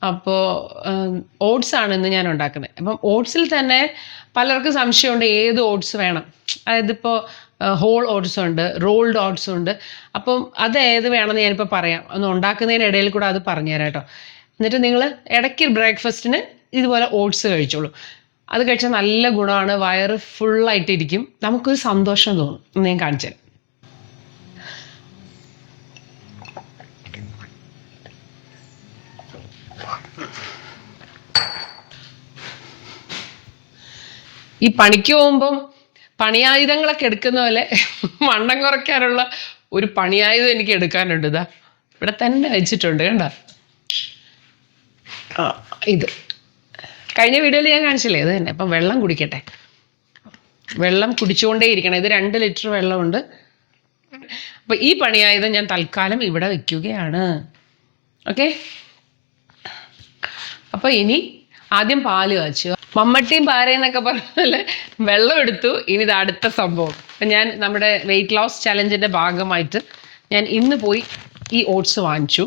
അപ്പോൾ ഓട്സാണ് ഇന്ന് ഞാൻ ഉണ്ടാക്കുന്നത്. അപ്പം ഓട്സിൽ തന്നെ പലർക്കും സംശയമുണ്ട് ഏത് ഓട്സ് വേണം. അതായത് ഇപ്പോൾ ഹോൾ ഓട്സ് ഉണ്ട്, റോൾഡ് ഓട്സ് ഉണ്ട്. അപ്പം അത് ഏത് വേണമെന്ന് ഞാനിപ്പോൾ പറയാം. ഒന്ന് ഉണ്ടാക്കുന്നതിന് ഇടയിൽ കൂടെ അത് പറഞ്ഞുതരാം കേട്ടോ. എന്നിട്ട് നിങ്ങൾ ഇടയ്ക്ക് ബ്രേക്ക്ഫാസ്റ്റിന് ഇതുപോലെ ഓട്സ് കഴിച്ചോളൂ. അത് കഴിച്ചാൽ നല്ല ഗുണമാണ്, വയറ് ഫുള്ളായിട്ടിരിക്കും, നമുക്കൊരു സന്തോഷം തോന്നും. എന്ന് ഞാൻ കാണിച്ചു തരാം. ഈ പണിക്ക് പോകുമ്പം പണിയായുധങ്ങളൊക്കെ എടുക്കുന്ന പോലെ വണ്ണം കുറയ്ക്കാനുള്ള ഒരു പണിയായുധം എനിക്ക് എടുക്കാനുണ്ട്. ഇതാ ഇവിടെ തന്നെ വെച്ചിട്ടുണ്ട്, കണ്ട. ഇത് കഴിഞ്ഞ വീഡിയോയിൽ ഞാൻ കാണിച്ചില്ലേ, ഇത് തന്നെ. അപ്പം വെള്ളം കുടിക്കട്ടെ, വെള്ളം കുടിച്ചുകൊണ്ടേ ഇരിക്കണം. ഇത് 2 ലിറ്റർ വെള്ളമുണ്ട്. അപ്പം ഈ പണിയായുധം ഞാൻ തൽക്കാലം ഇവിടെ വെക്കുകയാണ്. ഓക്കെ. അപ്പോൾ ഇനി ആദ്യം പാല് കാച്ചുക. മമ്മട്ടിയും പാരയെന്നൊക്കെ പറഞ്ഞാല് വെള്ളം എടുത്തു. ഇനി ഇത് അടുത്ത സംഭവം. അപ്പം ഞാൻ നമ്മുടെ വെയിറ്റ് ലോസ് ചലഞ്ചിൻ്റെ ഭാഗമായിട്ട് ഞാൻ ഇന്ന് പോയി ഈ ഓട്സ് വാങ്ങിച്ചു.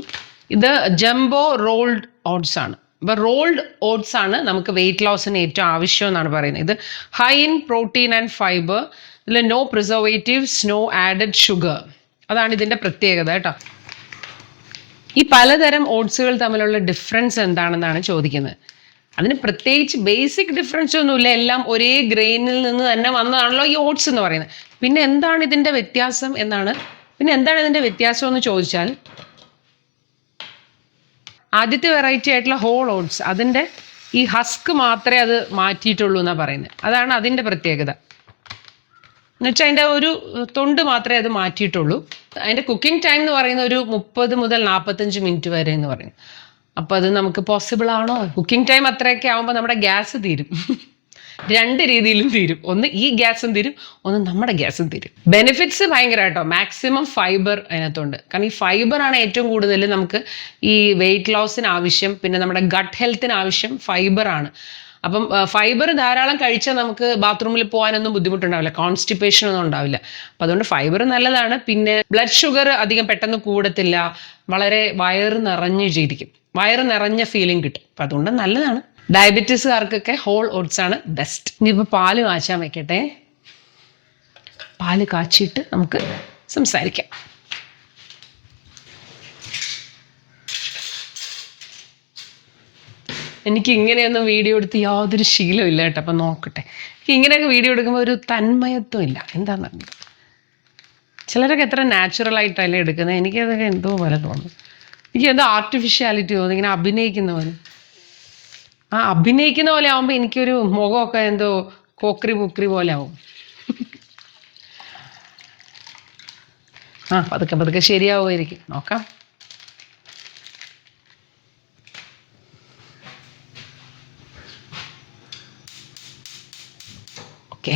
ഇത് ജംബോ റോൾഡ് ഓട്സ് ആണ്. അപ്പോൾ റോൾഡ് ഓട്സ് ആണ് നമുക്ക് വെയിറ്റ് ലോസിന് ഏറ്റവും ആവശ്യം എന്നാണ് പറയുന്നത്. ഇത് high in protein and fibre, ഇതിൽ no preservatives, no added sugar. അതാണ് ഇതിൻ്റെ പ്രത്യേകത കേട്ടോ. ഈ പലതരം ഓട്സുകൾ തമ്മിലുള്ള ഡിഫറൻസ് എന്താണെന്നാണ് ചോദിക്കുന്നത്. അതിന് പ്രത്യേകിച്ച് ബേസിക് ഡിഫറൻസ് ഒന്നുമില്ല, എല്ലാം ഒരേ ഗ്രെയിനിൽ നിന്ന് തന്നെ വന്നതാണല്ലോ ഈ ഓട്സ് എന്ന് പറയുന്നത്. പിന്നെ എന്താണ് ഇതിൻ്റെ വ്യത്യാസം എന്ന് ചോദിച്ചാൽ, ആദ്യത്തെ വെറൈറ്റി ആയിട്ടുള്ള ഹോൾ ഓട്സ്, അതിൻ്റെ ഈ ഹസ്ക് മാത്രമേ അത് മാറ്റിയിട്ടുള്ളൂ എന്നാണ് പറയുന്നത്. അതാണ് അതിൻ്റെ പ്രത്യേകത. എന്നുവെച്ചാൽ അതിൻ്റെ ഒരു തൊണ്ട് മാത്രമേ അത് മാറ്റിയിട്ടുള്ളൂ. അതിൻ്റെ കുക്കിംഗ് ടൈം എന്ന് പറയുന്നത് ഒരു 30 മുതൽ 45 മിനിറ്റ് വരെ എന്ന് പറയുന്നത്. അപ്പോൾ അത് നമുക്ക് പോസിബിൾ ആണോ? കുക്കിംഗ് ടൈം അത്രയൊക്കെ ആകുമ്പോൾ നമ്മുടെ ഗ്യാസ് തീരും. 2 രീതിയിലും തീരും. ഒന്ന് ഈ ഗ്യാസും തീരും, ഒന്ന് നമ്മുടെ ഗ്യാസും തീരും. ബെനിഫിറ്റ്സ് ഭയങ്കര കേട്ടോ. മാക്സിമം ഫൈബർ അതിനകത്തുണ്ട്. കാരണം ഈ ഫൈബറാണ് ഏറ്റവും കൂടുതൽ നമുക്ക് ഈ വെയിറ്റ് ലോസിന് ആവശ്യം. പിന്നെ നമ്മുടെ ഗട്ട് ഹെൽത്തിന് ആവശ്യം ഫൈബറാണ്. അപ്പം ഫൈബർ ധാരാളം കഴിച്ചാൽ നമുക്ക് ബാത്റൂമിൽ പോകാനൊന്നും ബുദ്ധിമുട്ടുണ്ടാവില്ല, കോൺസ്റ്റിപ്പേഷൻ ഒന്നും ഉണ്ടാവില്ല. അപ്പം അതുകൊണ്ട് ഫൈബർ നല്ലതാണ്. പിന്നെ ബ്ലഡ് ഷുഗർ അധികം പെട്ടെന്ന് കൂടത്തില്ല, വളരെ വയറ് നിറഞ്ഞ ഫീലിംഗ് കിട്ടും. അപ്പം അതുകൊണ്ട് നല്ലതാണ്. ഡയബറ്റീസുകാർക്കൊക്കെ ഹോൾ ഓട്സ് ആണ് ബെസ്റ്റ്. ഇനിയിപ്പോൾ പാല് കാച്ചാൻ വെക്കട്ടെ. പാല് കാച്ചിട്ട് നമുക്ക് സംസാരിക്കാം. എനിക്ക് ഇങ്ങനെയൊന്നും വീഡിയോ എടുത്ത് യാതൊരു ശീലവും ഇല്ല കേട്ടോ. അപ്പം നോക്കട്ടെ. എനിക്ക് ഇങ്ങനെയൊക്കെ വീഡിയോ എടുക്കുമ്പോൾ ഒരു തന്മയത്വം ഇല്ല. എന്താണെന്ന് ചിലരൊക്കെ എത്ര നാച്ചുറലായിട്ടല്ലേ എടുക്കുന്നത്. എനിക്കതൊക്കെ എന്തോ പോലെ തോന്നുന്നു. എനിക്ക് എന്തോ ആർട്ടിഫിഷ്യാലിറ്റി തോന്നുന്നു, ഇങ്ങനെ അഭിനയിക്കുന്ന പോലെ. ആ അഭിനയിക്കുന്ന പോലെ ആകുമ്പോൾ എനിക്കൊരു മുഖമൊക്കെ എന്തോ കോക്രി മുക്രി പോലെ ആവും. പതുക്കെ ശരിയാവുമായിരിക്കും, നോക്കാം. ഓക്കെ,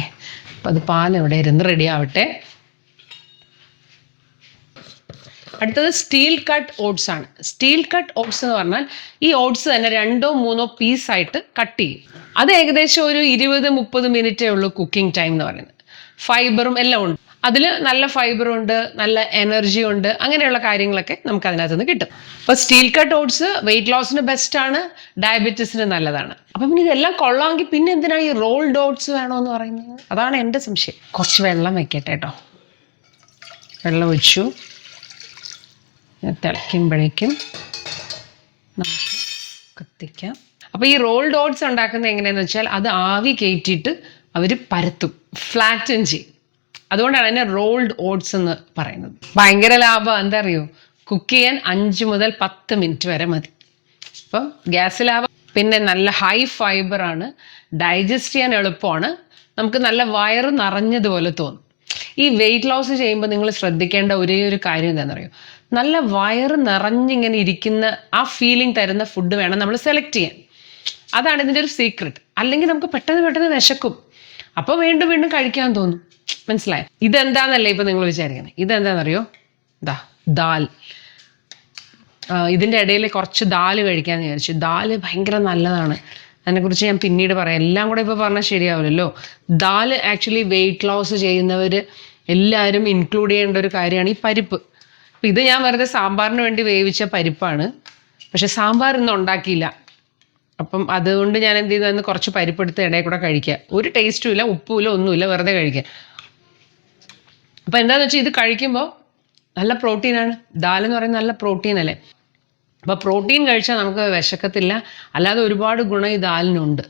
അപ്പം അത് പാലെവിടെ ഇരുന്ന് റെഡി ആവട്ടെ. അടുത്തത് സ്റ്റീൽ കട്ട് ഓട്സ് ആണ്. സ്റ്റീൽ കട്ട് ഓട്സ് എന്ന് പറഞ്ഞാൽ ഈ ഓട്സ് തന്നെ 2-3 പീസായിട്ട് കട്ട് ചെയ്യും. അത് ഏകദേശം ഒരു 20-30 മിനിറ്റേ ഉള്ളൂ കുക്കിംഗ് ടൈം എന്ന് പറയുന്നത്. ഫൈബറും എല്ലാം ഉണ്ട്. അതിൽ നല്ല ഫൈബറുണ്ട്, നല്ല എനർജി ഉണ്ട്, അങ്ങനെയുള്ള കാര്യങ്ങളൊക്കെ നമുക്ക് അതിനകത്ത് നിന്ന് കിട്ടും. അപ്പോൾ സ്റ്റീൽ കട്ട് ഓട്സ് വെയിറ്റ് ലോസിന് ബെസ്റ്റാണ്, ഡയബറ്റീസിന് നല്ലതാണ്. അപ്പം പിന്നെ ഇതെല്ലാം കൊള്ളാമെങ്കിൽ പിന്നെ എന്തിനാണ് ഈ റോൾഡ് ഓട്സ് വേണമെന്ന് പറയുന്നത്? അതാണ് എൻ്റെ സംശയം. കുറച്ച് വെള്ളം വെക്കട്ടെ കേട്ടോ. വെള്ളം ഒഴിച്ചു. തിളയ്ക്കുമ്പോഴേക്കും നമുക്ക് കത്തിക്കാം. അപ്പോൾ ഈ റോൾഡ് ഓട്സ് ഉണ്ടാക്കുന്നത് എങ്ങനെയാണെന്ന് വെച്ചാൽ, അത് ആവി കയറ്റിയിട്ട് അവർ പരത്തും, ഫ്ലാറ്റൻ ചെയ്യും. അതുകൊണ്ടാണ് അതിനെ റോൾഡ് ഓട്സ് എന്ന് പറയുന്നത്. ഭയങ്കര ലാഭം. എന്താ അറിയോ, കുക്ക് ചെയ്യാൻ 5 മുതൽ 10 മിനിറ്റ് വരെ മതി. അപ്പം ഗ്യാസ് ലാഭം. പിന്നെ നല്ല ഹൈ ഫൈബറാണ്, ഡൈജസ്റ്റ് ചെയ്യാൻ എളുപ്പമാണ്, നമുക്ക് നല്ല വയറ് നിറഞ്ഞതുപോലെ തോന്നും. ഈ വെയിറ്റ് ലോസ് ചെയ്യുമ്പോൾ നിങ്ങൾ ശ്രദ്ധിക്കേണ്ട ഒരേ ഒരു കാര്യം എന്താണെന്നറിയോ, നല്ല വയറ് നിറഞ്ഞിങ്ങനെ ഇരിക്കുന്ന ആ ഫീലിംഗ് തരുന്ന ഫുഡ് വേണം നമ്മൾ സെലക്ട് ചെയ്യാൻ. അതാണ് ഇതിൻ്റെ ഒരു സീക്രട്ട്. അല്ലെങ്കിൽ നമുക്ക് പെട്ടെന്ന് വിശക്കും, അപ്പോൾ വീണ്ടും വീണ്ടും കഴിക്കാൻ തോന്നും. മനസ്സിലായോ? ഇതെന്താന്നല്ലേ ഇപ്പം നിങ്ങൾ വിചാരിക്കുന്നത്. ഇതെന്താണെന്നറിയോ, ദാൽ. ഇതിൻ്റെ ഇടയിൽ കുറച്ച് ദാൽ കഴിക്കാമെന്ന് വിചാരിച്ചു. ദാൽ ഭയങ്കര നല്ലതാണ്. അതിനെക്കുറിച്ച് ഞാൻ പിന്നീട് പറയാം. എല്ലാം കൂടെ ഇപ്പോൾ പറഞ്ഞാൽ ശരിയാവില്ലല്ലോ. ദാൽ ആക്ച്വലി വെയിറ്റ് ലോസ് ചെയ്യുന്നവർ എല്ലാവരും ഇൻക്ലൂഡ് ചെയ്യേണ്ട ഒരു കാര്യമാണ് ഈ പരിപ്പ്. അപ്പം ഇത് ഞാൻ വെറുതെ സാമ്പാറിന് വേണ്ടി വേവിച്ച പരിപ്പാണ്. പക്ഷെ സാമ്പാർ ഇന്ന് ഉണ്ടാക്കിയില്ല. അപ്പം അതുകൊണ്ട് ഞാൻ എന്ത് ചെയ്തു, കുറച്ച് പരിപ്പെടുത്ത് ഇടയിൽ കൂടെ കഴിക്കുക. ഒരു ടേസ്റ്റും ഇല്ല, ഉപ്പുമില്ല, ഒന്നുമില്ല, വെറുതെ കഴിക്കുക. അപ്പം എന്താണെന്ന് വെച്ചാൽ ഇത് കഴിക്കുമ്പോൾ നല്ല പ്രോട്ടീനാണ്. ദാലെന്ന് പറയുന്നത് നല്ല പ്രോട്ടീൻ അല്ലേ. അപ്പോൾ പ്രോട്ടീൻ കഴിച്ചാൽ നമുക്ക് വിശക്കത്തില്ല. അല്ലാതെ ഒരുപാട് ഗുണം ഈ ദാലിനുണ്ട്.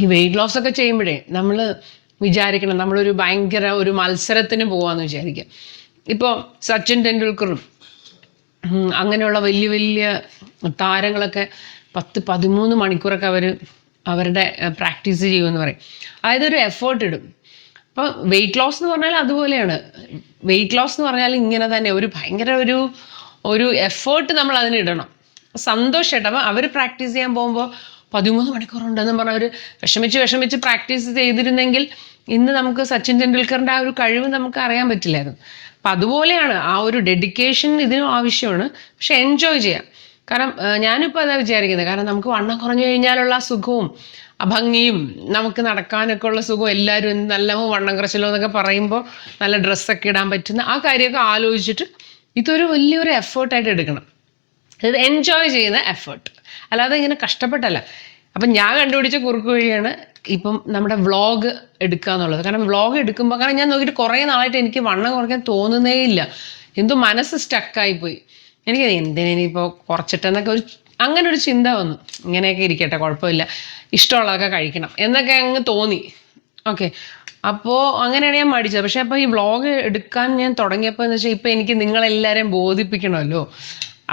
ഈ വെയിറ്റ് ലോസ് ഒക്കെ ചെയ്യുമ്പോഴേ നമ്മൾ വിചാരിക്കണം, നമ്മളൊരു ഭയങ്കര ഒരു മത്സരത്തിന് പോകാമെന്ന് വിചാരിക്കുക. ഇപ്പോൾ സച്ചിൻ ടെണ്ടുൽക്കറും അങ്ങനെയുള്ള വലിയ വലിയ താരങ്ങളൊക്കെ 10-13 മണിക്കൂറൊക്കെ അവരുടെ പ്രാക്ടീസ് ചെയ്യുമെന്ന് പറയും. അതായത് ഒരു എഫേർട്ട് ഇടും. അപ്പോൾ വെയിറ്റ് ലോസ് എന്ന് പറഞ്ഞാൽ അതുപോലെയാണ്. വെയിറ്റ് ലോസ് എന്ന് പറഞ്ഞാൽ ഇങ്ങനെ തന്നെ ഒരു ഭയങ്കര ഒരു എഫേർട്ട് നമ്മൾ അതിന് ഇടണം. സന്തോഷമായിട്ട്. അപ്പം അവർ പ്രാക്ടീസ് ചെയ്യാൻ പോകുമ്പോൾ 13 മണിക്കൂറുണ്ടെന്ന് പറഞ്ഞാൽ അവർ വിഷമിച്ച് പ്രാക്ടീസ് ചെയ്തിരുന്നെങ്കിൽ ഇന്ന് നമുക്ക് സച്ചിൻ ടെണ്ടുൽക്കറിൻ്റെ ആ ഒരു കഴിവ് നമുക്ക് അറിയാൻ പറ്റില്ലായിരുന്നു. അപ്പം അതുപോലെയാണ്, ആ ഒരു ഡെഡിക്കേഷൻ ഇതിനും ആവശ്യമാണ്. പക്ഷെ എൻജോയ് ചെയ്യാം. കാരണം ഞാനിപ്പോൾ അതാ വിചാരിക്കുന്നത്. കാരണം നമുക്ക് വണ്ണം കുറഞ്ഞു കഴിഞ്ഞാലുള്ള സുഖവും ഭംഗിയും നമുക്ക് നടക്കാനൊക്കെ ഉള്ള സുഖവും, എല്ലാവരും നല്ല വണ്ണം കുറച്ചല്ലോ എന്നൊക്കെ പറയുമ്പോൾ നല്ല ഡ്രസ്സൊക്കെ ഇടാൻ പറ്റുന്ന ആ കാര്യമൊക്കെ ആലോചിച്ചിട്ട് ഇതൊരു വലിയൊരു എഫേർട്ടായിട്ട് എടുക്കണം. ഇത് എൻജോയ് ചെയ്യുന്ന എഫേർട്ട്, അല്ലാതെ ഇങ്ങനെ കഷ്ടപ്പെട്ടല്ല. അപ്പം ഞാൻ കണ്ടുപിടിച്ച കുറുക്ക് വഴിയാണ് ഇപ്പം നമ്മുടെ വ്ളോഗ് എടുക്കുക എന്നുള്ളത്. കാരണം വ്ളോഗ് എടുക്കുമ്പോൾ, കാരണം ഞാൻ നോക്കിയിട്ട് കുറേ നാളായിട്ട് എനിക്ക് വണ്ണം കുറയ്ക്കാൻ തോന്നുന്നേ ഇല്ല. എന്തോ മനസ്സ് സ്റ്റക്കായിപ്പോയി. എനിക്ക് എന്തിനിപ്പോൾ കുറച്ചിട്ടെന്നൊക്കെ അങ്ങനെ ഒരു ചിന്ത വന്നു. ഇങ്ങനെയൊക്കെ ഇരിക്കട്ടെ, കുഴപ്പമില്ല, ഇഷ്ടമുള്ളതൊക്കെ കഴിക്കണം എന്നൊക്കെ അങ്ങ് തോന്നി. ഓക്കെ, അപ്പോൾ അങ്ങനെയാണ് ഞാൻ മടിച്ചത്. പക്ഷെ അപ്പോൾ ഈ വ്ളോഗ് എടുക്കാൻ ഞാൻ തുടങ്ങിയപ്പോൾ എന്ന് വെച്ചാൽ ഇപ്പം എനിക്ക് നിങ്ങളെല്ലാവരെയും ബോധിപ്പിക്കണമല്ലോ.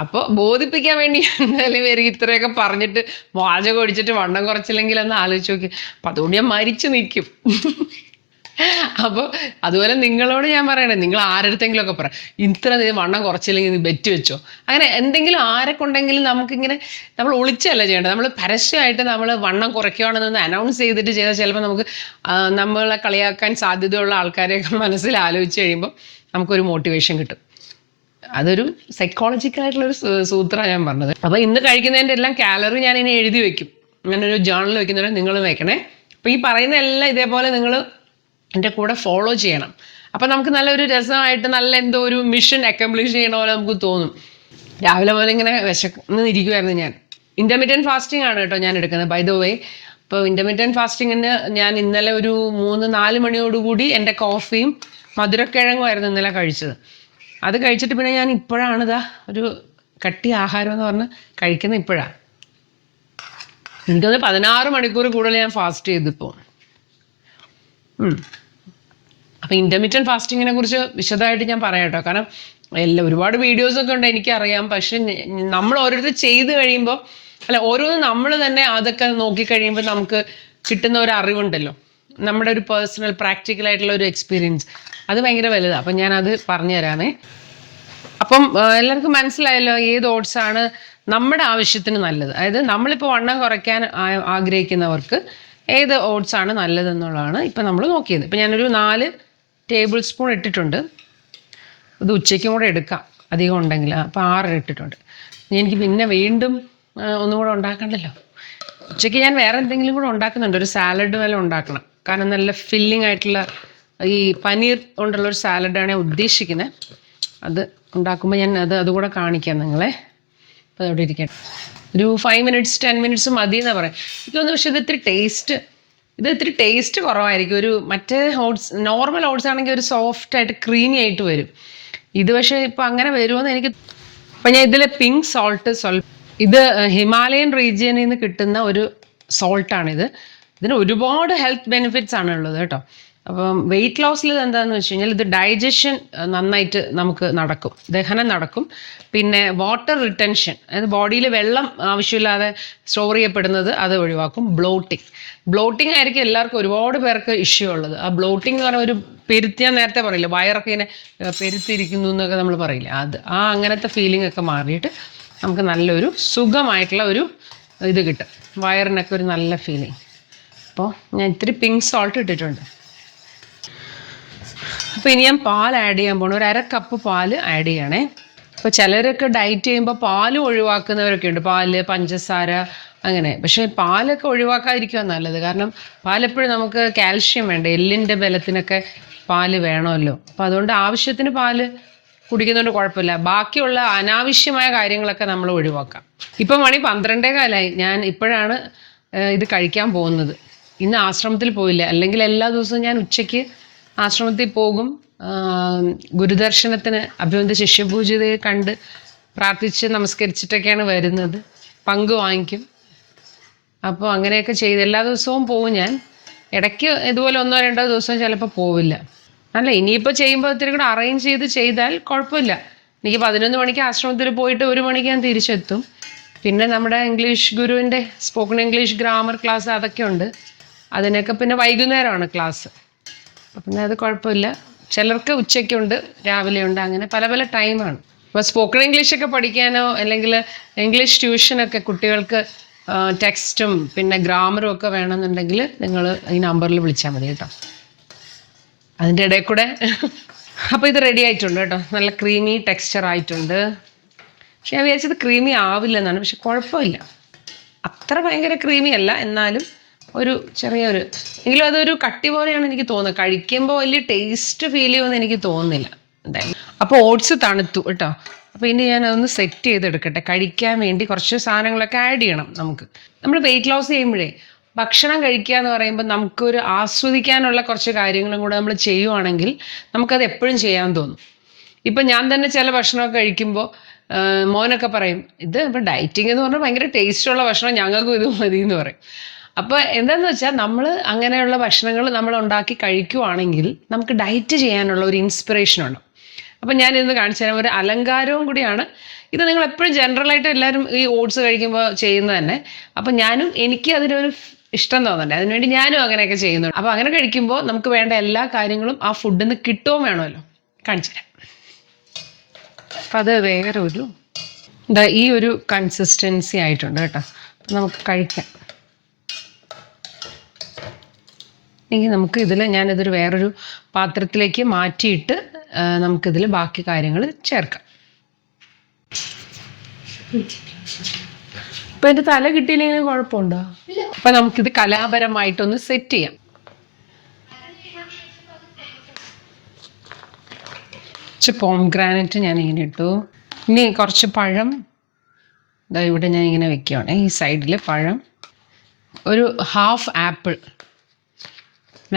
അപ്പോൾ ബോധിപ്പിക്കാൻ വേണ്ടി എന്തായാലും പേര് ഇത്രയൊക്കെ പറഞ്ഞിട്ട് വാചകം ഒടിച്ചിട്ട് വണ്ണം കുറച്ചില്ലെങ്കിൽ എന്ന് ആലോചിച്ച് നോക്കി. അപ്പം അതുകൊണ്ട് ഞാൻ മരിച്ചു നിൽക്കും. അപ്പോൾ അതുപോലെ നിങ്ങളോട് ഞാൻ പറയണേ, നിങ്ങൾ ആരടുത്തെങ്കിലുമൊക്കെ പറ, ഇത്ര വണ്ണം കുറച്ചില്ലെങ്കിൽ നീ ബെറ്റ് വെച്ചോ. അങ്ങനെ എന്തെങ്കിലും ആരെ കൊണ്ടെങ്കിലും നമുക്കിങ്ങനെ നമ്മൾ ഒളിച്ചല്ല ചെയ്യേണ്ടത്. നമ്മൾ പരസ്യമായിട്ട് നമ്മൾ വണ്ണം കുറയ്ക്കുകയാണെന്ന് അനൗൺസ് ചെയ്തിട്ട് ചെയ്താൽ ചിലപ്പോൾ നമുക്ക് നമ്മളെ കളിയാക്കാൻ സാധ്യതയുള്ള ആൾക്കാരെയൊക്കെ മനസ്സിൽ ആലോചിച്ച് കഴിയുമ്പോൾ നമുക്കൊരു മോട്ടിവേഷൻ കിട്ടും. അതൊരു സൈക്കോളജിക്കലായിട്ടുള്ളൊരു സൂത്രമാണ് ഞാൻ പറഞ്ഞത്. അപ്പോൾ ഇന്ന് കഴിക്കുന്നതിൻ്റെ എല്ലാം കാലറി ഞാൻ ഇനി എഴുതി വെക്കും. ഞാനൊരു ജേർണൽ വെക്കുന്നവരെ നിങ്ങൾ വെക്കണേ. അപ്പോൾ ഈ പറയുന്ന എല്ലാം ഇതേപോലെ നിങ്ങൾ എൻ്റെ കൂടെ ഫോളോ ചെയ്യണം. അപ്പം നമുക്ക് നല്ലൊരു രസമായിട്ട് നല്ല എന്തോ ഒരു മിഷൻ അക്കംപ്ലിഷ് ചെയ്യണ പോലെ നമുക്ക് തോന്നും. രാവിലെ പോലെ ഇങ്ങനെ വിശന്നിരിക്കുമായിരുന്നു ഞാൻ. ഇൻ്റർമീഡിയൻറ്റ് ഫാസ്റ്റിംഗ് ആണ് കേട്ടോ ഞാൻ എടുക്കുന്നത്, ബൈ ദ വേ. അപ്പോൾ ഇൻ്റർമീഡിയൻറ്റ് ഫാസ്റ്റിങ്ങിന് ഞാൻ ഇന്നലെ ഒരു 3-4 മണിയോടുകൂടി എൻ്റെ കോഫിയും മധുരക്കിഴങ്ങുമായിരുന്നു ഇന്നലെ കഴിച്ചത്. അത് കഴിച്ചിട്ട് പിന്നെ ഞാൻ ഇപ്പോഴാണിതാ ഒരു കട്ടി ആഹാരം എന്ന് പറഞ്ഞ് കഴിക്കുന്നത്. ഇപ്പോഴാണ് എനിക്കത് 16 മണിക്കൂർ കൂടുതൽ ഞാൻ ഫാസ്റ്റ് ചെയ്തിപ്പോൾ. അപ്പം ഇൻ്റർമീഡിയൻറ്റ് ഫാസ്റ്റിങ്ങിനെ കുറിച്ച് വിശദമായിട്ട് ഞാൻ പറയാം കേട്ടോ. കാരണം ഒരുപാട് വീഡിയോസൊക്കെ ഉണ്ട്, എനിക്കറിയാം. പക്ഷെ നമ്മൾ ഓരോരുത്തർ ചെയ്ത് കഴിയുമ്പോൾ, അല്ല, ഓരോന്നും നമ്മൾ തന്നെ അതൊക്കെ നോക്കിക്കഴിയുമ്പോൾ നമുക്ക് കിട്ടുന്ന ഒരു അറിവുണ്ടല്ലോ, നമ്മുടെ ഒരു പേഴ്സണൽ പ്രാക്ടിക്കലായിട്ടുള്ള ഒരു എക്സ്പീരിയൻസ്, അത് ഭയങ്കര വലുതാണ്. അപ്പം ഞാനത് പറഞ്ഞു തരാമേ. അപ്പം എല്ലാവർക്കും മനസ്സിലായല്ലോ ഏത് ഓട്സാണ് നമ്മുടെ ആവശ്യത്തിന് നല്ലത്. അതായത് നമ്മളിപ്പോൾ വണ്ണം കുറയ്ക്കാൻ ആഗ്രഹിക്കുന്നവർക്ക് ഏത് ഓട്സാണ് നല്ലതെന്നുള്ളതാണ് ഇപ്പം നമ്മൾ നോക്കിയത്. ഇപ്പം ഞാനൊരു 4 ടേബിൾ സ്പൂൺ ഇട്ടിട്ടുണ്ട്. ഇത് ഉച്ചയ്ക്കും കൂടെ എടുക്കാം അധികം ഉണ്ടെങ്കിൽ. അപ്പോൾ 6 ഇട്ടിട്ടുണ്ട്. എനിക്ക് പിന്നെ വീണ്ടും ഒന്നും കൂടെ ഉണ്ടാക്കണ്ടല്ലോ. ഉച്ചയ്ക്ക് ഞാൻ വേറെ എന്തെങ്കിലും കൂടെ ഉണ്ടാക്കുന്നുണ്ട്, ഒരു സാലഡ് വല്ല ഉണ്ടാക്കണം. കാരണം നല്ല ഫില്ലിംഗ് ആയിട്ടുള്ള ഈ പനീർ കൊണ്ടുള്ളൊരു സാലഡാണ് ഞാൻ ഉദ്ദേശിക്കുന്നത്. അത് ഉണ്ടാക്കുമ്പോൾ ഞാൻ അതുകൂടെ കാണിക്കാം നിങ്ങളെ. അപ്പോൾ അതവിടെ ഇരിക്കട്ടെ. ഒരു 5 മിനിറ്റ്സ് 10 മിനിറ്റ്സ് മതി എന്നാണ് പറയാം എനിക്ക് തോന്നുന്നു. പക്ഷേ ഇത് ഇത്തിരി ടേസ്റ്റ് കുറവായിരിക്കും. ഒരു മറ്റേ ഓട്സ്, നോർമൽ ഓട്സ് ആണെങ്കിൽ ഒരു സോഫ്റ്റായിട്ട് ക്രീമി ആയിട്ട് വരും. ഇത് പക്ഷേ ഇപ്പോൾ അങ്ങനെ വരുമെന്ന് എനിക്ക്. അപ്പം ഞാൻ ഇതിൽ പിങ്ക് സോൾട്ട് ഇത് ഹിമാലയൻ റീജിയനിൽ നിന്ന് കിട്ടുന്ന ഒരു സോൾട്ടാണിത്. ഇതിന് ഒരുപാട് ഹെൽത്ത് ബെനിഫിറ്റ്സ് ആണ് ഉള്ളത് കേട്ടോ. അപ്പം വെയിറ്റ് ലോസിൽ എന്താണെന്ന് വെച്ച് കഴിഞ്ഞാൽ ഇത് ഡൈജഷൻ നന്നായിട്ട് നമുക്ക് നടക്കും, ദഹനം നടക്കും. പിന്നെ വാട്ടർ റിട്ടൻഷൻ, അതായത് ബോഡിയിൽ വെള്ളം ആവശ്യമില്ലാതെ സ്റ്റോർ ചെയ്യപ്പെടുന്നത് അത് ഒഴിവാക്കും. ബ്ലോട്ടിങ് ആയിരിക്കും എല്ലാവർക്കും, ഒരുപാട് പേർക്ക് ഇഷ്യൂ ഉള്ളത്. ആ ബ്ലോട്ടിംഗ് എന്ന് പറഞ്ഞാൽ ഒരു പെരുത്തിയാൻ നേരത്തെ പറയില്ല, വയറൊക്കെ ഇങ്ങനെ പെരുത്തിരിക്കുന്നു എന്നൊക്കെ നമ്മൾ പറയില്ല, അത് അങ്ങനത്തെ ഫീലിംഗ് ഒക്കെ മാറിയിട്ട് നമുക്ക് നല്ലൊരു സുഖമായിട്ടുള്ള ഒരു ഇത് കിട്ടും, വയറിനൊക്കെ ഒരു നല്ല ഫീലിംഗ്. അപ്പോൾ ഞാൻ ഇത്തിരി പിങ്ക് സോൾട്ട് ഇട്ടിട്ടുണ്ട്. അപ്പോൾ ഇനി ഞാൻ പാൽ ആഡ് ചെയ്യാൻ പോകണം. ഒരു 1/2 കപ്പ് പാല് ആഡ് ചെയ്യണേ. അപ്പോൾ ചിലരൊക്കെ ഡയറ്റ് ചെയ്യുമ്പോൾ പാലും ഒഴിവാക്കുന്നവരൊക്കെ ഉണ്ട്, പാല്, പഞ്ചസാര അങ്ങനെ. പക്ഷേ പാലൊക്കെ ഒഴിവാക്കാതിരിക്കുക നല്ലത്. കാരണം പാലെപ്പോഴും നമുക്ക് കാൽഷ്യം വേണ്ട, എല്ലിൻ്റെ ബലത്തിനൊക്കെ പാല് വേണമല്ലോ. അപ്പോൾ അതുകൊണ്ട് ആവശ്യത്തിന് പാല് കുടിക്കുന്നതുകൊണ്ട് കുഴപ്പമില്ല. ബാക്കിയുള്ള അനാവശ്യമായ കാര്യങ്ങളൊക്കെ നമ്മൾ ഒഴിവാക്കാം. ഇപ്പം മണി 12:15 ഞാൻ ഇപ്പോഴാണ് ഇത് കഴിക്കാൻ പോകുന്നത്. ഇന്ന് ആശ്രമത്തിൽ പോയില്ല, അല്ലെങ്കിൽ എല്ലാ ദിവസവും ഞാൻ ഉച്ചയ്ക്ക് ആശ്രമത്തിൽ പോകും. ഗുരുദർശനത്തിന് അഭിവന്ദ ശിഷ്യപൂജിതയെ കണ്ട് പ്രാർത്ഥിച്ച് നമസ്കരിച്ചിട്ടൊക്കെയാണ് വരുന്നത്. പങ്ക് വാങ്ങിക്കും. അപ്പോൾ അങ്ങനെയൊക്കെ ചെയ്ത് എല്ലാ ദിവസവും പോകും ഞാൻ. ഇടയ്ക്ക് ഇതുപോലെ 1-2 ദിവസം ചിലപ്പോൾ പോവില്ല. അല്ല, ഇനിയിപ്പോൾ ചെയ്യുമ്പോൾ ഇത്തിരി കൂടെ അറേഞ്ച് ചെയ്താൽ കുഴപ്പമില്ല. എനിക്ക് 11 മണിക്ക് ആശ്രമത്തിൽ പോയിട്ട് 1 മണിക്ക് ഞാൻ തിരിച്ചെത്തും. പിന്നെ നമ്മുടെ ഇംഗ്ലീഷ് ഗുരുവിൻ്റെ സ്പോക്കൺ ഇംഗ്ലീഷ് ഗ്രാമർ ക്ലാസ് അതൊക്കെ ഉണ്ട്. അതിനൊക്കെ പിന്നെ വൈകുന്നേരമാണ് ക്ലാസ്. അപ്പം പിന്നെ അത് കുഴപ്പമില്ല. ചിലർക്ക് ഉച്ചയ്ക്കുണ്ട്, രാവിലെയുണ്ട്, അങ്ങനെ പല പല ടൈമാണ്. അപ്പോൾ സ്പോക്കൺ ഇംഗ്ലീഷൊക്കെ പഠിക്കാനോ അല്ലെങ്കിൽ ഇംഗ്ലീഷ് ട്യൂഷനൊക്കെ കുട്ടികൾക്ക് ടെക്സ്റ്റും പിന്നെ ഗ്രാമറും ഒക്കെ വേണമെന്നുണ്ടെങ്കിൽ നിങ്ങൾ ഈ നമ്പറിൽ വിളിച്ചാൽ മതി കേട്ടോ. അതിൻ്റെ ഇടയിൽ കൂടെ അപ്പോൾ ഇത് റെഡി ആയിട്ടുണ്ട് കേട്ടോ, നല്ല ക്രീമി ടെക്സ്ചർ ആയിട്ടുണ്ട്. പക്ഷെ ഞാൻ വിചാരിച്ചത് ക്രീമി ആവില്ലെന്നാണ്. പക്ഷെ കുഴപ്പമില്ല, അത്ര ഭയങ്കര ക്രീമി അല്ല, എന്നാലും ഒരു ചെറിയൊരു, എങ്കിലും അതൊരു കട്ടി പോലെയാണ് എനിക്ക് തോന്നുന്നത്. കഴിക്കുമ്പോൾ വലിയ ടേസ്റ്റ് ഫീൽ ചെയ്യുമെന്ന് എനിക്ക് തോന്നുന്നില്ല എന്തായാലും. അപ്പോൾ ഓട്സ് തണുത്തു കേട്ടോ. അപ്പോൾ ഇനി ഞാൻ അതൊന്ന് സെറ്റ് ചെയ്തെടുക്കട്ടെ. കഴിക്കാൻ വേണ്ടി കുറച്ച് സാധനങ്ങളൊക്കെ ആഡ് ചെയ്യണം നമുക്ക്. നമ്മൾ വെയിറ്റ് ലോസ് ചെയ്യുമ്പോഴേ ഭക്ഷണം കഴിക്കുക എന്ന് പറയുമ്പോൾ നമുക്കൊരു ആസ്വദിക്കാനുള്ള കുറച്ച് കാര്യങ്ങളും കൂടെ നമ്മൾ ചെയ്യുവാണെങ്കിൽ നമുക്കത് എപ്പോഴും ചെയ്യാൻ തോന്നും. ഇപ്പം ഞാൻ തന്നെ ചില ഭക്ഷണമൊക്കെ കഴിക്കുമ്പോൾ മോനൊക്കെ പറയും, ഇത് ഇപ്പോൾ ഡയറ്റിംഗ് എന്ന് പറഞ്ഞാൽ ഭയങ്കര ടേസ്റ്റുള്ള ഭക്ഷണം, ഞങ്ങൾക്കും ഇത് മതി എന്ന് പറയും. അപ്പോൾ എന്താണെന്ന് വെച്ചാൽ നമ്മൾ അങ്ങനെയുള്ള ഭക്ഷണങ്ങൾ നമ്മൾ ഉണ്ടാക്കി കഴിക്കുവാണെങ്കിൽ നമുക്ക് ഡയറ്റ് ചെയ്യാനുള്ള ഒരു ഇൻസ്പിറേഷൻ ഉണ്ട്. അപ്പം ഞാനിന്ന് കാണിച്ചു തരാം. ഒരു അലങ്കാരവും കൂടിയാണ് ഇത്. നിങ്ങൾ എപ്പോഴും ജനറലായിട്ട് എല്ലാവരും ഈ ഓട്സ് കഴിക്കുമ്പോൾ ചെയ്യുന്നത് തന്നെ. അപ്പം എനിക്ക് അതിനൊരു ഇഷ്ടം തോന്നണ്ടേ, അതിനുവേണ്ടി ഞാനും അങ്ങനെയൊക്കെ ചെയ്യുന്നുണ്ട്. അപ്പോൾ അങ്ങനെ കഴിക്കുമ്പോൾ നമുക്ക് വേണ്ട എല്ലാ കാര്യങ്ങളും ആ ഫുഡിൽ നിന്ന് കിട്ടുകയും വേണമല്ലോ. കാണിച്ചു തരാം. അപ്പം അത് വേറെ ഈ ഒരു കൺസിസ്റ്റൻസി ആയിട്ടുണ്ട് കേട്ടോ. നമുക്ക് കഴിക്കാം. എങ്കിൽ നമുക്ക് ഞാനിതൊരു വേറൊരു പാത്രത്തിലേക്ക് മാറ്റിയിട്ട് നമുക്കിതിൽ ബാക്കി കാര്യങ്ങൾ ചേർക്കാം. ഇപ്പം എൻ്റെ തല കിട്ടിയില്ലെങ്കിൽ കുഴപ്പമുണ്ടോ? അപ്പം നമുക്കിത് കലാപരമായിട്ടൊന്ന് സെറ്റ് ചെയ്യാം. കുറച്ച് പോംഗ്രാനൈറ്റ് ഞാനിങ്ങനെ ഇട്ടു. ഇനി കുറച്ച് പഴം ഇവിടെ ഞാനിങ്ങനെ വെക്കുകയാണ്. ഈ സൈഡിൽ പഴം, ഒരു half apple.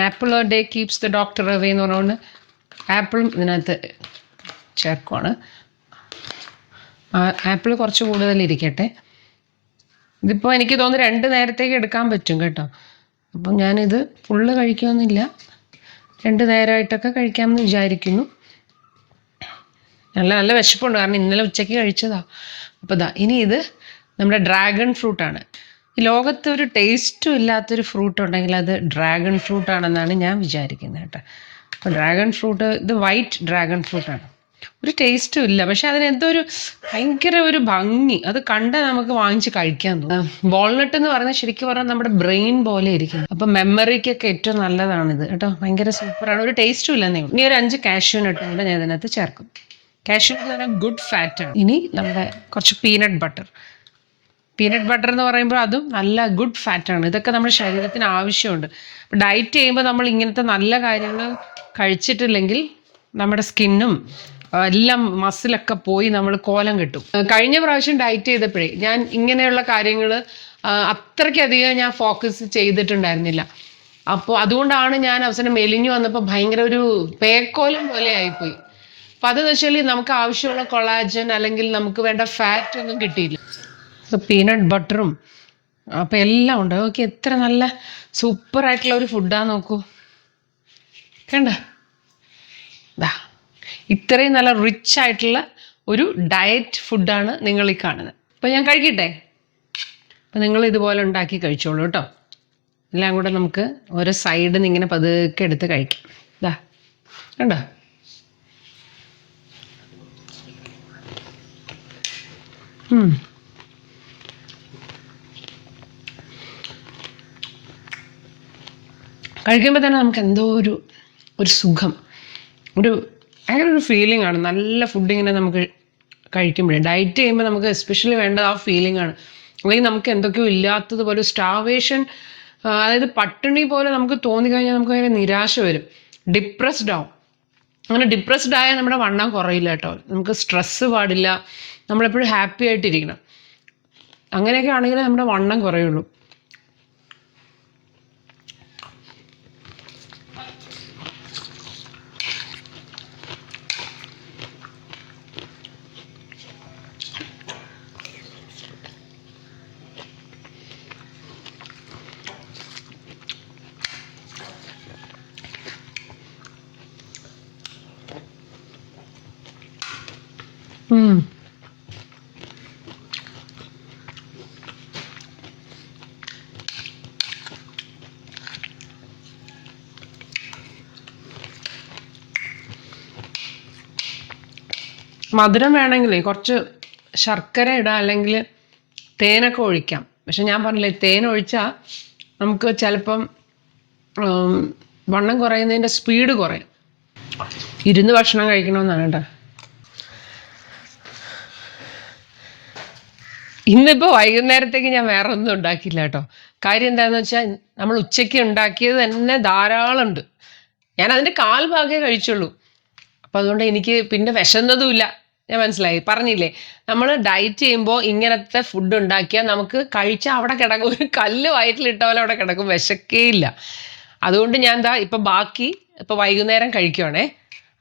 Apple A day keeps the doctor away എന്ന് പറഞ്ഞുകൊണ്ട് ആപ്പിളും ഇതിനകത്ത് ചേർക്കുവാണ്. ആപ്പിൾ കുറച്ച് കൂടുതലിരിക്കട്ടെ. ഇതിപ്പോൾ എനിക്ക് തോന്നുന്നു 2 നേരത്തേക്ക് എടുക്കാൻ പറ്റും കേട്ടോ. അപ്പം ഞാനിത് ഫുള്ള് കഴിക്കുമെന്നില്ല, 2 നേരമായിട്ടൊക്കെ കഴിക്കാമെന്ന് വിചാരിക്കുന്നു. നല്ല വിശപ്പുണ്ട്, കാരണം ഇന്നലെ ഉച്ചയ്ക്ക് കഴിച്ചതാ. അപ്പോൾ ഇനി ഇത് നമ്മുടെ ഡ്രാഗൺ ഫ്രൂട്ടാണ്. ഈ ലോകത്ത് ഒരു ടേസ്റ്റും ഇല്ലാത്തൊരു ഫ്രൂട്ട് ഉണ്ടെങ്കിൽ അത് ഡ്രാഗൺ ഫ്രൂട്ടാണെന്നാണ് ഞാൻ വിചാരിക്കുന്നത് കേട്ടോ. അപ്പോൾ ഡ്രാഗൺ ഫ്രൂട്ട്, ഇത് വൈറ്റ് ഡ്രാഗൺ ഫ്രൂട്ടാണ്. ഒരു ടേസ്റ്റും ഇല്ല, പക്ഷെ അതിനെന്തോ ഒരു ഭയങ്കര ഒരു ഭംഗി. അത് കണ്ടാൽ നമുക്ക് വാങ്ങിച്ച് കഴിക്കാൻ തോന്നും. വാൾനട്ട് എന്ന് പറയുന്നത് ശരിക്കും പറഞ്ഞാൽ നമ്മുടെ ബ്രെയിൻ പോലെ ഇരിക്കും. അപ്പം മെമ്മറിക്കൊക്കെ ഏറ്റവും നല്ലതാണിത് കേട്ടോ. ഭയങ്കര സൂപ്പറാണ്, ഒരു ടേസ്റ്റും ഇല്ലെന്നേ ഉള്ളൂ. ഇനി ഒരു 5 കാഷ്യൂ നട്ട് കൂടെ ഞാൻ ഇതിനകത്ത് ചേർക്കും. കാഷ്യൂ നട്ട് എന്ന് പറഞ്ഞാൽ ഗുഡ് ഫാറ്റാണ്. ഇനി നമ്മുടെ കുറച്ച് പീനട്ട് ബട്ടർ എന്ന് പറയുമ്പോൾ അതും നല്ല ഗുഡ് ഫാറ്റാണ്. ഇതൊക്കെ നമ്മുടെ ശരീരത്തിന് ആവശ്യമുണ്ട്. ഡയറ്റ് ചെയ്യുമ്പോൾ നമ്മൾ ഇങ്ങനത്തെ നല്ല കാര്യങ്ങൾ കഴിച്ചിട്ടില്ലെങ്കിൽ നമ്മുടെ സ്കിന്നും എല്ലാം മസിലൊക്കെ പോയി നമ്മൾ കോലം കിട്ടും. കഴിഞ്ഞ പ്രാവശ്യം ഡയറ്റ് ചെയ്തപ്പോഴേ ഞാൻ ഇങ്ങനെയുള്ള കാര്യങ്ങൾ അത്രയ്ക്കധികം ഞാൻ ഫോക്കസ് ചെയ്തിട്ടുണ്ടായിരുന്നില്ല. അപ്പോൾ അതുകൊണ്ടാണ് ഞാൻ അവസാനം മെലിഞ്ഞു വന്നപ്പോൾ ഭയങ്കര ഒരു പേക്കോലം പോലെ ആയിപ്പോയി. അപ്പം അതെന്ന് വെച്ചാൽ നമുക്ക് ആവശ്യമുള്ള കൊളാജൻ അല്ലെങ്കിൽ നമുക്ക് വേണ്ട ഫാറ്റ് ഒന്നും കിട്ടിയില്ല. പീനട്ട് ബട്ടറും അപ്പം എല്ലാം ഉണ്ട്. ഓക്കെ, എത്ര നല്ല സൂപ്പറായിട്ടുള്ള ഒരു ഫുഡാണ് നോക്കൂ. കണ്ട, ഇത്രയും നല്ല റിച്ച് ആയിട്ടുള്ള ഒരു ഡയറ്റ് ഫുഡാണ് നിങ്ങൾ ഈ കാണുന്നത്. അപ്പം ഞാൻ കഴിക്കട്ടെ? അപ്പം നിങ്ങൾ ഇതുപോലെ ഉണ്ടാക്കി കഴിച്ചോളൂ കേട്ടോ. എല്ലാം കൂടെ നമുക്ക് ഓരോ സൈഡിൽ നിന്ന് ഇങ്ങനെ പതുക്കെ എടുത്ത് കഴിക്കാം. കണ്ടോ? കഴിക്കുമ്പോൾ തന്നെ നമുക്ക് എന്തോ ഒരു സുഖം, അങ്ങനെ ഒരു ഫീലിംഗ് ആണ്. നല്ല ഫുഡ് ഇങ്ങനെ നമുക്ക് കഴിക്കുമ്പോഴേ, ഡയറ്റ് ചെയ്യുമ്പോൾ നമുക്ക് എസ്പെഷ്യലി വേണ്ടത് ആ ഫീലിംഗ് ആണ്. അല്ലെങ്കിൽ നമുക്ക് എന്തൊക്കെയോ ഇല്ലാത്തതുപോലെ സ്റ്റാർവേഷൻ, അതായത് പട്ടിണി പോലെ നമുക്ക് തോന്നിക്കഴിഞ്ഞാൽ നമുക്ക് ഭയങ്കര നിരാശ വരും, ഡിപ്രസ്ഡ് ആവും. അങ്ങനെ ഡിപ്രസ്ഡ് ആയാൽ നമ്മുടെ വണ്ണം കുറയില്ല കേട്ടോ. നമുക്ക് സ്ട്രെസ്സ് പാടില്ല, നമ്മളെപ്പോഴും ഹാപ്പി ആയിട്ടിരിക്കണം. അങ്ങനെയൊക്കെ ആണെങ്കിലേ നമ്മുടെ വണ്ണം കുറയുള്ളൂ. മധുരം വേണമെങ്കിലേ കുറച്ച് ശർക്കര ഇടാം, അല്ലെങ്കിൽ തേനൊക്കെ ഒഴിക്കാം. പക്ഷെ ഞാൻ പറഞ്ഞില്ലേ, തേൻ ഒഴിച്ചാൽ നമുക്ക് ചിലപ്പം വണ്ണം കുറയുന്നതിൻ്റെ സ്പീഡ് കുറയും. ഇരുന്ന് ഭക്ഷണം കഴിക്കണമെന്നാണ് കേട്ടോ. ഇന്നിപ്പോൾ വൈകുന്നേരത്തേക്ക് ഞാൻ വേറെ ഒന്നും ഉണ്ടാക്കിയില്ല കേട്ടോ. കാര്യം എന്താണെന്ന് വെച്ചാൽ നമ്മൾ ഉച്ചയ്ക്ക് ഉണ്ടാക്കിയത് തന്നെ ധാരാളം ഉണ്ട്. ഞാൻ അതിൻ്റെ 1/4 ഭാഗമേ കഴിച്ചുള്ളൂ. അപ്പം അതുകൊണ്ട് എനിക്ക് പിന്നെ വിശന്നതുമില്ല. ഞാൻ മനസ്സിലായി പറഞ്ഞില്ലേ, നമ്മൾ ഡയറ്റ് ചെയ്യുമ്പോൾ ഇങ്ങനത്തെ ഫുഡ് ഉണ്ടാക്കിയാൽ നമുക്ക് കഴിച്ചാൽ അവിടെ കിടക്കും, ഒരു കല്ല് വയറ്റിലിട്ട പോലെ അവിടെ കിടക്കും, വിശക്കേയില്ല. അതുകൊണ്ട് ഞാൻ ഇപ്പം ബാക്കി ഇപ്പം വൈകുന്നേരം കഴിക്കുവാണേ.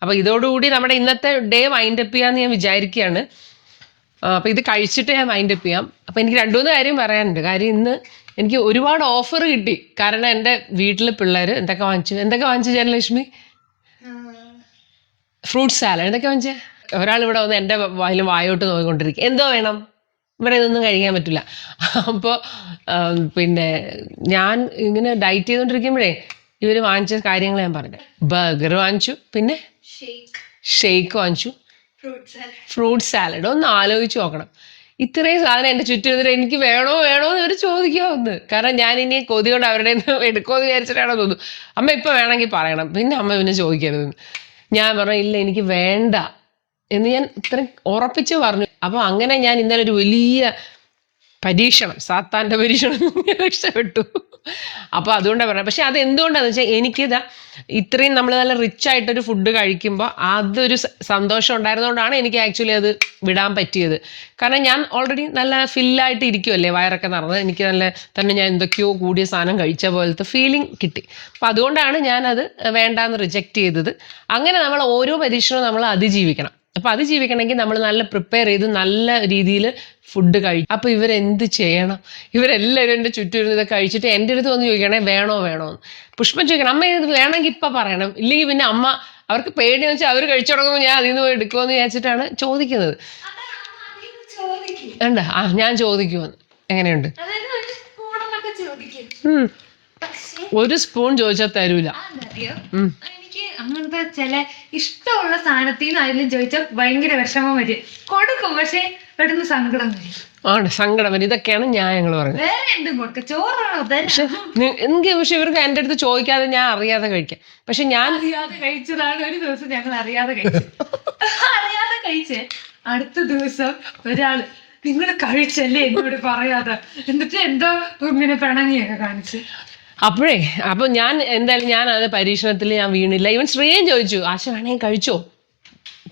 അപ്പോൾ ഇതോടുകൂടി നമ്മുടെ ഇന്നത്തെ ഡേ വൈൻഡ് അപ്പ് ചെയ്യാമെന്ന് ഞാൻ വിചാരിക്കുകയാണ്. അപ്പോൾ ഇത് കഴിച്ചിട്ട് ഞാൻ വൈൻഡ് അപ്പ് ചെയ്യാം. അപ്പോൾ എനിക്ക് 2-3 കാര്യം പറയാനുണ്ട്. കാര്യം ഇന്ന് എനിക്ക് ഒരുപാട് ഓഫർ കിട്ടി. കാരണം എൻ്റെ വീട്ടിൽ പിള്ളേർ എന്തൊക്കെ വാങ്ങിച്ചു ജയലക്ഷ്മി? Fruit salad. എന്തൊക്കെ വാങ്ങിച്ചേ? ഒരാൾ ഇവിടെ വന്ന് എൻ്റെ വായോട്ട് നോക്കിക്കൊണ്ടിരിക്കുക, എന്തോ വേണം, ഇവിടെ ഇതൊന്നും കഴിക്കാൻ പറ്റില്ല. അപ്പോൾ പിന്നെ ഞാൻ ഇങ്ങനെ ഡയറ്റ് ചെയ്തുകൊണ്ടിരിക്കുമ്പോഴേ ഇവർ വാങ്ങിച്ച കാര്യങ്ങൾ ഞാൻ പറഞ്ഞു. ബർഗർ വാങ്ങിച്ചു, പിന്നെ ഷേക്ക് വാങ്ങിച്ചു, ഫ്രൂട്ട് സാലഡ്. ഒന്ന് ആലോചിച്ച് നോക്കണം, ഇത്രയും സാധനം എൻ്റെ ചുറ്റും എനിക്ക് വേണോ എന്ന് ഇവർ ചോദിക്കുമോ ഒന്ന്. കാരണം ഞാൻ ഇനി കൊതി കൊണ്ട് അവരുടെ എടുക്കുമെന്ന് വിചാരിച്ചിട്ടാണോ തോന്നുന്നു. അമ്മ ഇപ്പം വേണമെങ്കിൽ പറയണം, പിന്നെ അമ്മ പിന്നെ ചോദിക്കരുതെന്ന്. ഞാൻ പറഞ്ഞു ഇല്ല എനിക്ക് വേണ്ട എന്ന് ഞാൻ ഇത്രയും ഉറപ്പിച്ച് പറഞ്ഞു. അപ്പോൾ അങ്ങനെ ഞാൻ ഇന്നലെ ഒരു വലിയ പരീക്ഷണം, സാത്താൻ്റെ പരീക്ഷണം രക്ഷപ്പെട്ടു. അപ്പോൾ അതുകൊണ്ടാണ് പറഞ്ഞത്. പക്ഷെ അത് എന്തുകൊണ്ടാണെന്ന് വെച്ചാൽ എനിക്കിതാ ഇത്രയും നമ്മൾ നല്ല റിച്ച് ആയിട്ടൊരു ഫുഡ് കഴിക്കുമ്പോൾ അതൊരു സന്തോഷം ഉണ്ടായിരുന്നതുകൊണ്ടാണ് എനിക്ക് ആക്ച്വലി അത് വിടാൻ പറ്റിയത്. കാരണം ഞാൻ ഓൾറെഡി നല്ല ഫില്ലായിട്ട് ഇരിക്കുമല്ലേ, വയറൊക്കെ നിറഞ്ഞത്, എനിക്ക് നല്ല തന്നെ ഞാൻ എന്തൊക്കെയോ കൂടിയ സാധനം കഴിച്ച പോലത്തെ ഫീലിംഗ് കിട്ടി. അപ്പോൾ അതുകൊണ്ടാണ് ഞാനത് വേണ്ടാന്ന് റിജക്റ്റ് ചെയ്തത്. അങ്ങനെ നമ്മൾ ഓരോ പരീക്ഷണവും നമ്മൾ അതിജീവിക്കണം. അപ്പോൾ അതിജീവിക്കണമെങ്കിൽ നമ്മൾ നല്ല പ്രിപ്പയർ ചെയ്ത് നല്ല രീതിയിൽ ഫുഡ് കഴിക്കും. അപ്പോൾ ഇവരെന്ത് ചെയ്യണം? ഇവരെല്ലാവരും എൻ്റെ ചുറ്റും ഇരുന്ന് ഇതൊക്കെ കഴിച്ചിട്ട് എൻ്റെ അടുത്ത് വന്ന് ചോദിക്കണേ വേണോ എന്ന്. പുഷ്പം ചോദിക്കണം, അമ്മ ഇത് വേണമെങ്കിൽ ഇപ്പം പറയണം, ഇല്ലെങ്കിൽ പിന്നെ അമ്മ അവർക്ക് പേടിയെന്ന് വെച്ചാൽ അവർ കഴിച്ചു തുടങ്ങുമ്പോൾ ഞാൻ അതിൽ നിന്ന് പോയി എടുക്കുമെന്ന് വിചാരിച്ചിട്ടാണ് ചോദിക്കുന്നത്. ഉണ്ട് ഞാൻ ചോദിക്കുമെന്ന്. എങ്ങനെയുണ്ട്? ഒരു സ്പൂൺ ചോദിച്ചാൽ തരൂല. അങ്ങനത്തെ ചില ഇഷ്ടമുള്ള സാധനത്തിൽ നിന്ന് അതിലും ചോദിച്ചാൽ ഭയങ്കര വിഷമം വരും, കൊടുക്കും, പക്ഷെ പെട്ടെന്ന് സങ്കടം വരും. സങ്കടം വരും. ഇതൊക്കെയാണ് ന്യായങ്ങൾ പറയുന്നത്. വേറെ എന്തും കൊടുക്ക, ചോറാണോ? പക്ഷെ ഇവർക്ക് എൻ്റെ അടുത്ത് ചോദിക്കാതെ ഞാൻ അറിയാതെ കഴിക്കാം. പക്ഷെ ഞാൻ അറിയാതെ കഴിച്ചതാണ്. ഒരു ദിവസം ഞങ്ങൾ അറിയാതെ കഴിച്ച് അടുത്ത ദിവസം ഒരാള് നിങ്ങൾ കഴിച്ചല്ലേ എന്നോട് പറയാതെ, എന്നിട്ട് എന്തോ ഇങ്ങനെ പിണങ്ങിയൊക്കെ കാണിച്ച്. അപ്പോൾ ഞാൻ എന്തായാലും ഞാൻ അത് പരീക്ഷണത്തിൽ ഞാൻ വീണില്ല. ഈവൻ ശ്രീയും ചോദിച്ചു, ആശ വേണമെങ്കിൽ കഴിച്ചോ,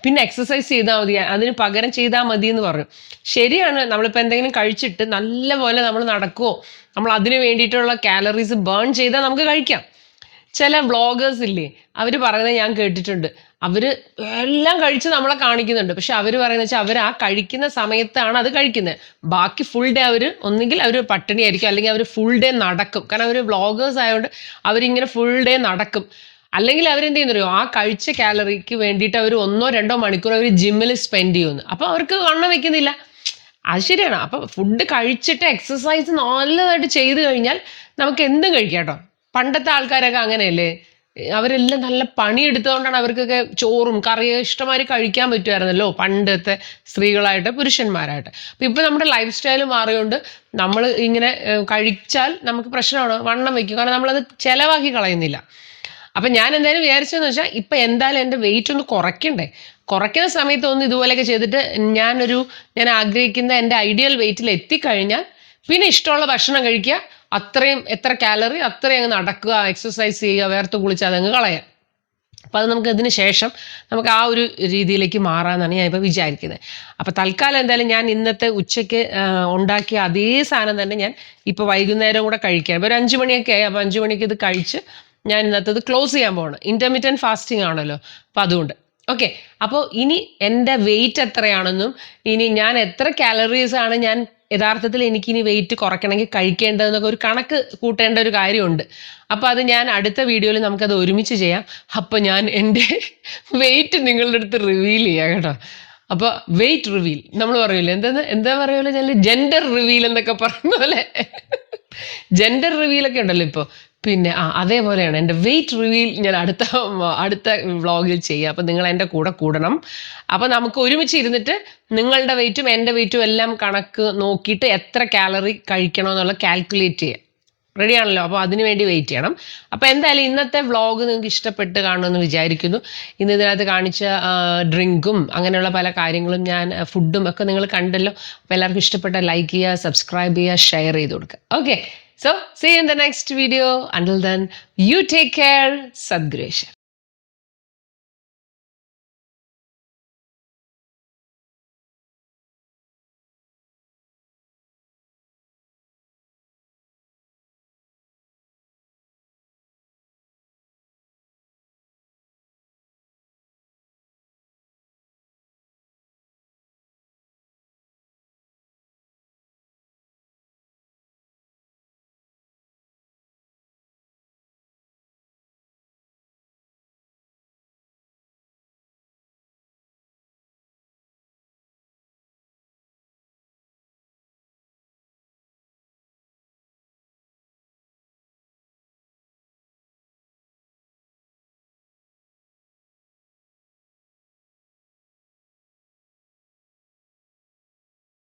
പിന്നെ എക്സസൈസ് ചെയ്താൽ മതി, അതിന് പകരം ചെയ്താൽ മതി എന്ന് പറഞ്ഞു. ശരിയാണ്, നമ്മളിപ്പോൾ എന്തെങ്കിലും കഴിച്ചിട്ട് നല്ലപോലെ നമ്മൾ നടക്കുമോ, നമ്മൾ അതിന് വേണ്ടിയിട്ടുള്ള കാലറീസ് ബേൺ ചെയ്താൽ നമുക്ക് കഴിക്കാം. ചില വ്ളോഗേഴ്സ് ഇല്ലേ, അവർ പറയുന്നത് ഞാൻ കേട്ടിട്ടുണ്ട്, അവർ എല്ലാം കഴിച്ച് നമ്മളെ കാണിക്കുന്നുണ്ട്. പക്ഷെ അവർ പറയുന്നത് വെച്ചാൽ അവർ ആ കഴിക്കുന്ന സമയത്താണ് അത് കഴിക്കുന്നത്. ബാക്കി ഫുൾ ഡേ ഒന്നുകിൽ അവർ പട്ടിണിയായിരിക്കും, അല്ലെങ്കിൽ അവർ ഫുൾ ഡേ നടക്കും. കാരണം അവർ വ്ളോഗേഴ്സ് ആയതുകൊണ്ട് അവരിങ്ങനെ ഫുൾ ഡേ നടക്കും. അല്ലെങ്കിൽ അവരെന്ത് ചെയ്യുന്നറിയോ, ആ കഴിച്ച കാലറിക്ക് വേണ്ടിയിട്ട് അവർ 1-2 മണിക്കൂർ അവർ ജിമ്മിൽ സ്പെൻഡ് ചെയ്യുന്നു. അപ്പോൾ അവർക്ക് വണ്ണം വെക്കുന്നില്ല. അത് ശരിയാണ്. അപ്പോൾ ഫുഡ് കഴിച്ചിട്ട് എക്സസൈസ് നല്ലതായിട്ട് ചെയ്ത് കഴിഞ്ഞാൽ നമുക്ക് എന്തും കഴിക്കാം കേട്ടോ. പണ്ടത്തെ ആൾക്കാരൊക്കെ അങ്ങനെയല്ലേ, അവരെല്ലാം നല്ല പണിയെടുത്തതുകൊണ്ടാണ് അവർക്കൊക്കെ ചോറും കറിയും ഇഷ്ടമാതിരി കഴിക്കാൻ പറ്റുമായിരുന്നല്ലോ, പണ്ടത്തെ സ്ത്രീകളായിട്ട് പുരുഷന്മാരായിട്ട്. അപ്പോൾ ഇപ്പോൾ നമ്മുടെ ലൈഫ് സ്റ്റൈൽ മാറിയോണ്ട് നമ്മൾ ഇങ്ങനെ കഴിച്ചാൽ നമുക്ക് പ്രശ്നമാണ്, വണ്ണം വയ്ക്കും. കാരണം നമ്മളത് ചിലവാക്കി കളയുന്നില്ല. അപ്പം ഞാൻ എന്തായാലും വിചാരിച്ചതെന്ന് വെച്ചാൽ ഇപ്പം എന്തായാലും എൻ്റെ വെയിറ്റ് ഒന്ന് കുറയ്ക്കുന്ന സമയത്ത് ഒന്ന് ഇതുപോലെയൊക്കെ ചെയ്തിട്ട് ഞാൻ ആഗ്രഹിക്കുന്ന എൻ്റെ ഐഡിയൽ വെയിറ്റിൽ എത്തിക്കഴിഞ്ഞാൽ പിന്നെ ഇഷ്ടമുള്ള ഭക്ഷണം കഴിക്കുക, അത്രയും എത്ര കാലറി അത്രയും അങ്ങ് നടക്കുക, എക്സസൈസ് ചെയ്യുക, വേർത്ത് കുളിച്ച് അതങ്ങ് കളയാം. അപ്പോൾ അത് നമുക്ക് ഇതിന് ശേഷം നമുക്ക് ആ ഒരു രീതിയിലേക്ക് മാറാമെന്നാണ് ഞാൻ ഇപ്പോൾ വിചാരിക്കുന്നത്. അപ്പോൾ തൽക്കാലം എന്തായാലും ഞാൻ ഇന്നത്തെ ഉച്ചയ്ക്ക് ഉണ്ടാക്കിയ അതേ സാധനം തന്നെ ഞാൻ ഇപ്പോൾ വൈകുന്നേരം കൂടെ കഴിക്കാം. ഇപ്പോൾ ഒരു 5 മണിയൊക്കെ ആയി. അപ്പോൾ 5 മണിക്ക് ഇത് കഴിച്ച് ഞാൻ ഇന്നത്തേത് ക്ലോസ് ചെയ്യാൻ പോകണം. ഇൻ്റർമീഡിയറ്റ് ഫാസ്റ്റിംഗ് ആണല്ലോ, അപ്പോൾ അതുകൊണ്ട് ഓക്കെ. അപ്പോൾ ഇനി എൻ്റെ വെയിറ്റ് എത്രയാണെന്നും ഇനി ഞാൻ എത്ര കാലറീസ് ആണ് ഞാൻ യഥാർത്ഥത്തിൽ എനിക്കിനി വെയിറ്റ് കുറയ്ക്കണമെങ്കിൽ കഴിക്കേണ്ടതെന്നൊക്കെ ഒരു കണക്ക് കൂട്ടേണ്ട ഒരു കാര്യമുണ്ട്. അപ്പോൾ അത് ഞാൻ അടുത്ത വീഡിയോയിൽ നമുക്കത് ഒരുമിച്ച് ചെയ്യാം. അപ്പോൾ ഞാൻ എൻ്റെ വെയിറ്റ് നിങ്ങളുടെ അടുത്ത് റിവീൽ ചെയ്യാം കേട്ടോ. അപ്പോൾ വെയിറ്റ് റിവീൽ നമ്മൾ പറയൂലേ, എന്താ പറയുമല്ലോ, ഞാൻ ജെൻഡർ റിവീൽ എന്നൊക്കെ പറയുന്ന പോലെ ജെൻഡർ റിവീലൊക്കെ ഉണ്ടല്ലോ ഇപ്പോൾ. പിന്നെ അതേപോലെയാണ് എൻ്റെ വെയിറ്റ് റിവീൽ ഞാൻ അടുത്ത വ്ളോഗിൽ ചെയ്യുക. അപ്പോൾ നിങ്ങൾ എൻ്റെ കൂടെ കൂടണം. അപ്പോൾ നമുക്ക് ഒരുമിച്ച് ഇരുന്നിട്ട് നിങ്ങളുടെ വെയിറ്റും എൻ്റെ വെയിറ്റും എല്ലാം കണക്ക് നോക്കിയിട്ട് എത്ര കാലറി കഴിക്കണമെന്നുള്ള കാൽക്കുലേറ്റ് ചെയ്യുക. റെഡിയാണല്ലോ? അപ്പോൾ അതിന് വേണ്ടി വെയിറ്റ് ചെയ്യണം. അപ്പോൾ എന്തായാലും ഇന്നത്തെ വ്ളോഗ് നിങ്ങൾക്ക് ഇഷ്ടപ്പെട്ട് കാണുമെന്ന് വിചാരിക്കുന്നു. ഇന്ന് ഇതിനകത്ത് കാണിച്ച ഡ്രിങ്കും അങ്ങനെയുള്ള പല കാര്യങ്ങളും ഞാൻ ഫുഡും ഒക്കെ നിങ്ങൾ കണ്ടല്ലോ. അപ്പോൾ എല്ലാവർക്കും ഇഷ്ടപ്പെട്ട ലൈക്ക് ചെയ്യുക, സബ്സ്ക്രൈബ് ചെയ്യുക, ഷെയർ ചെയ്ത് കൊടുക്കുക. Okay, so see you in the next video. Until then, you take care. Sadguru.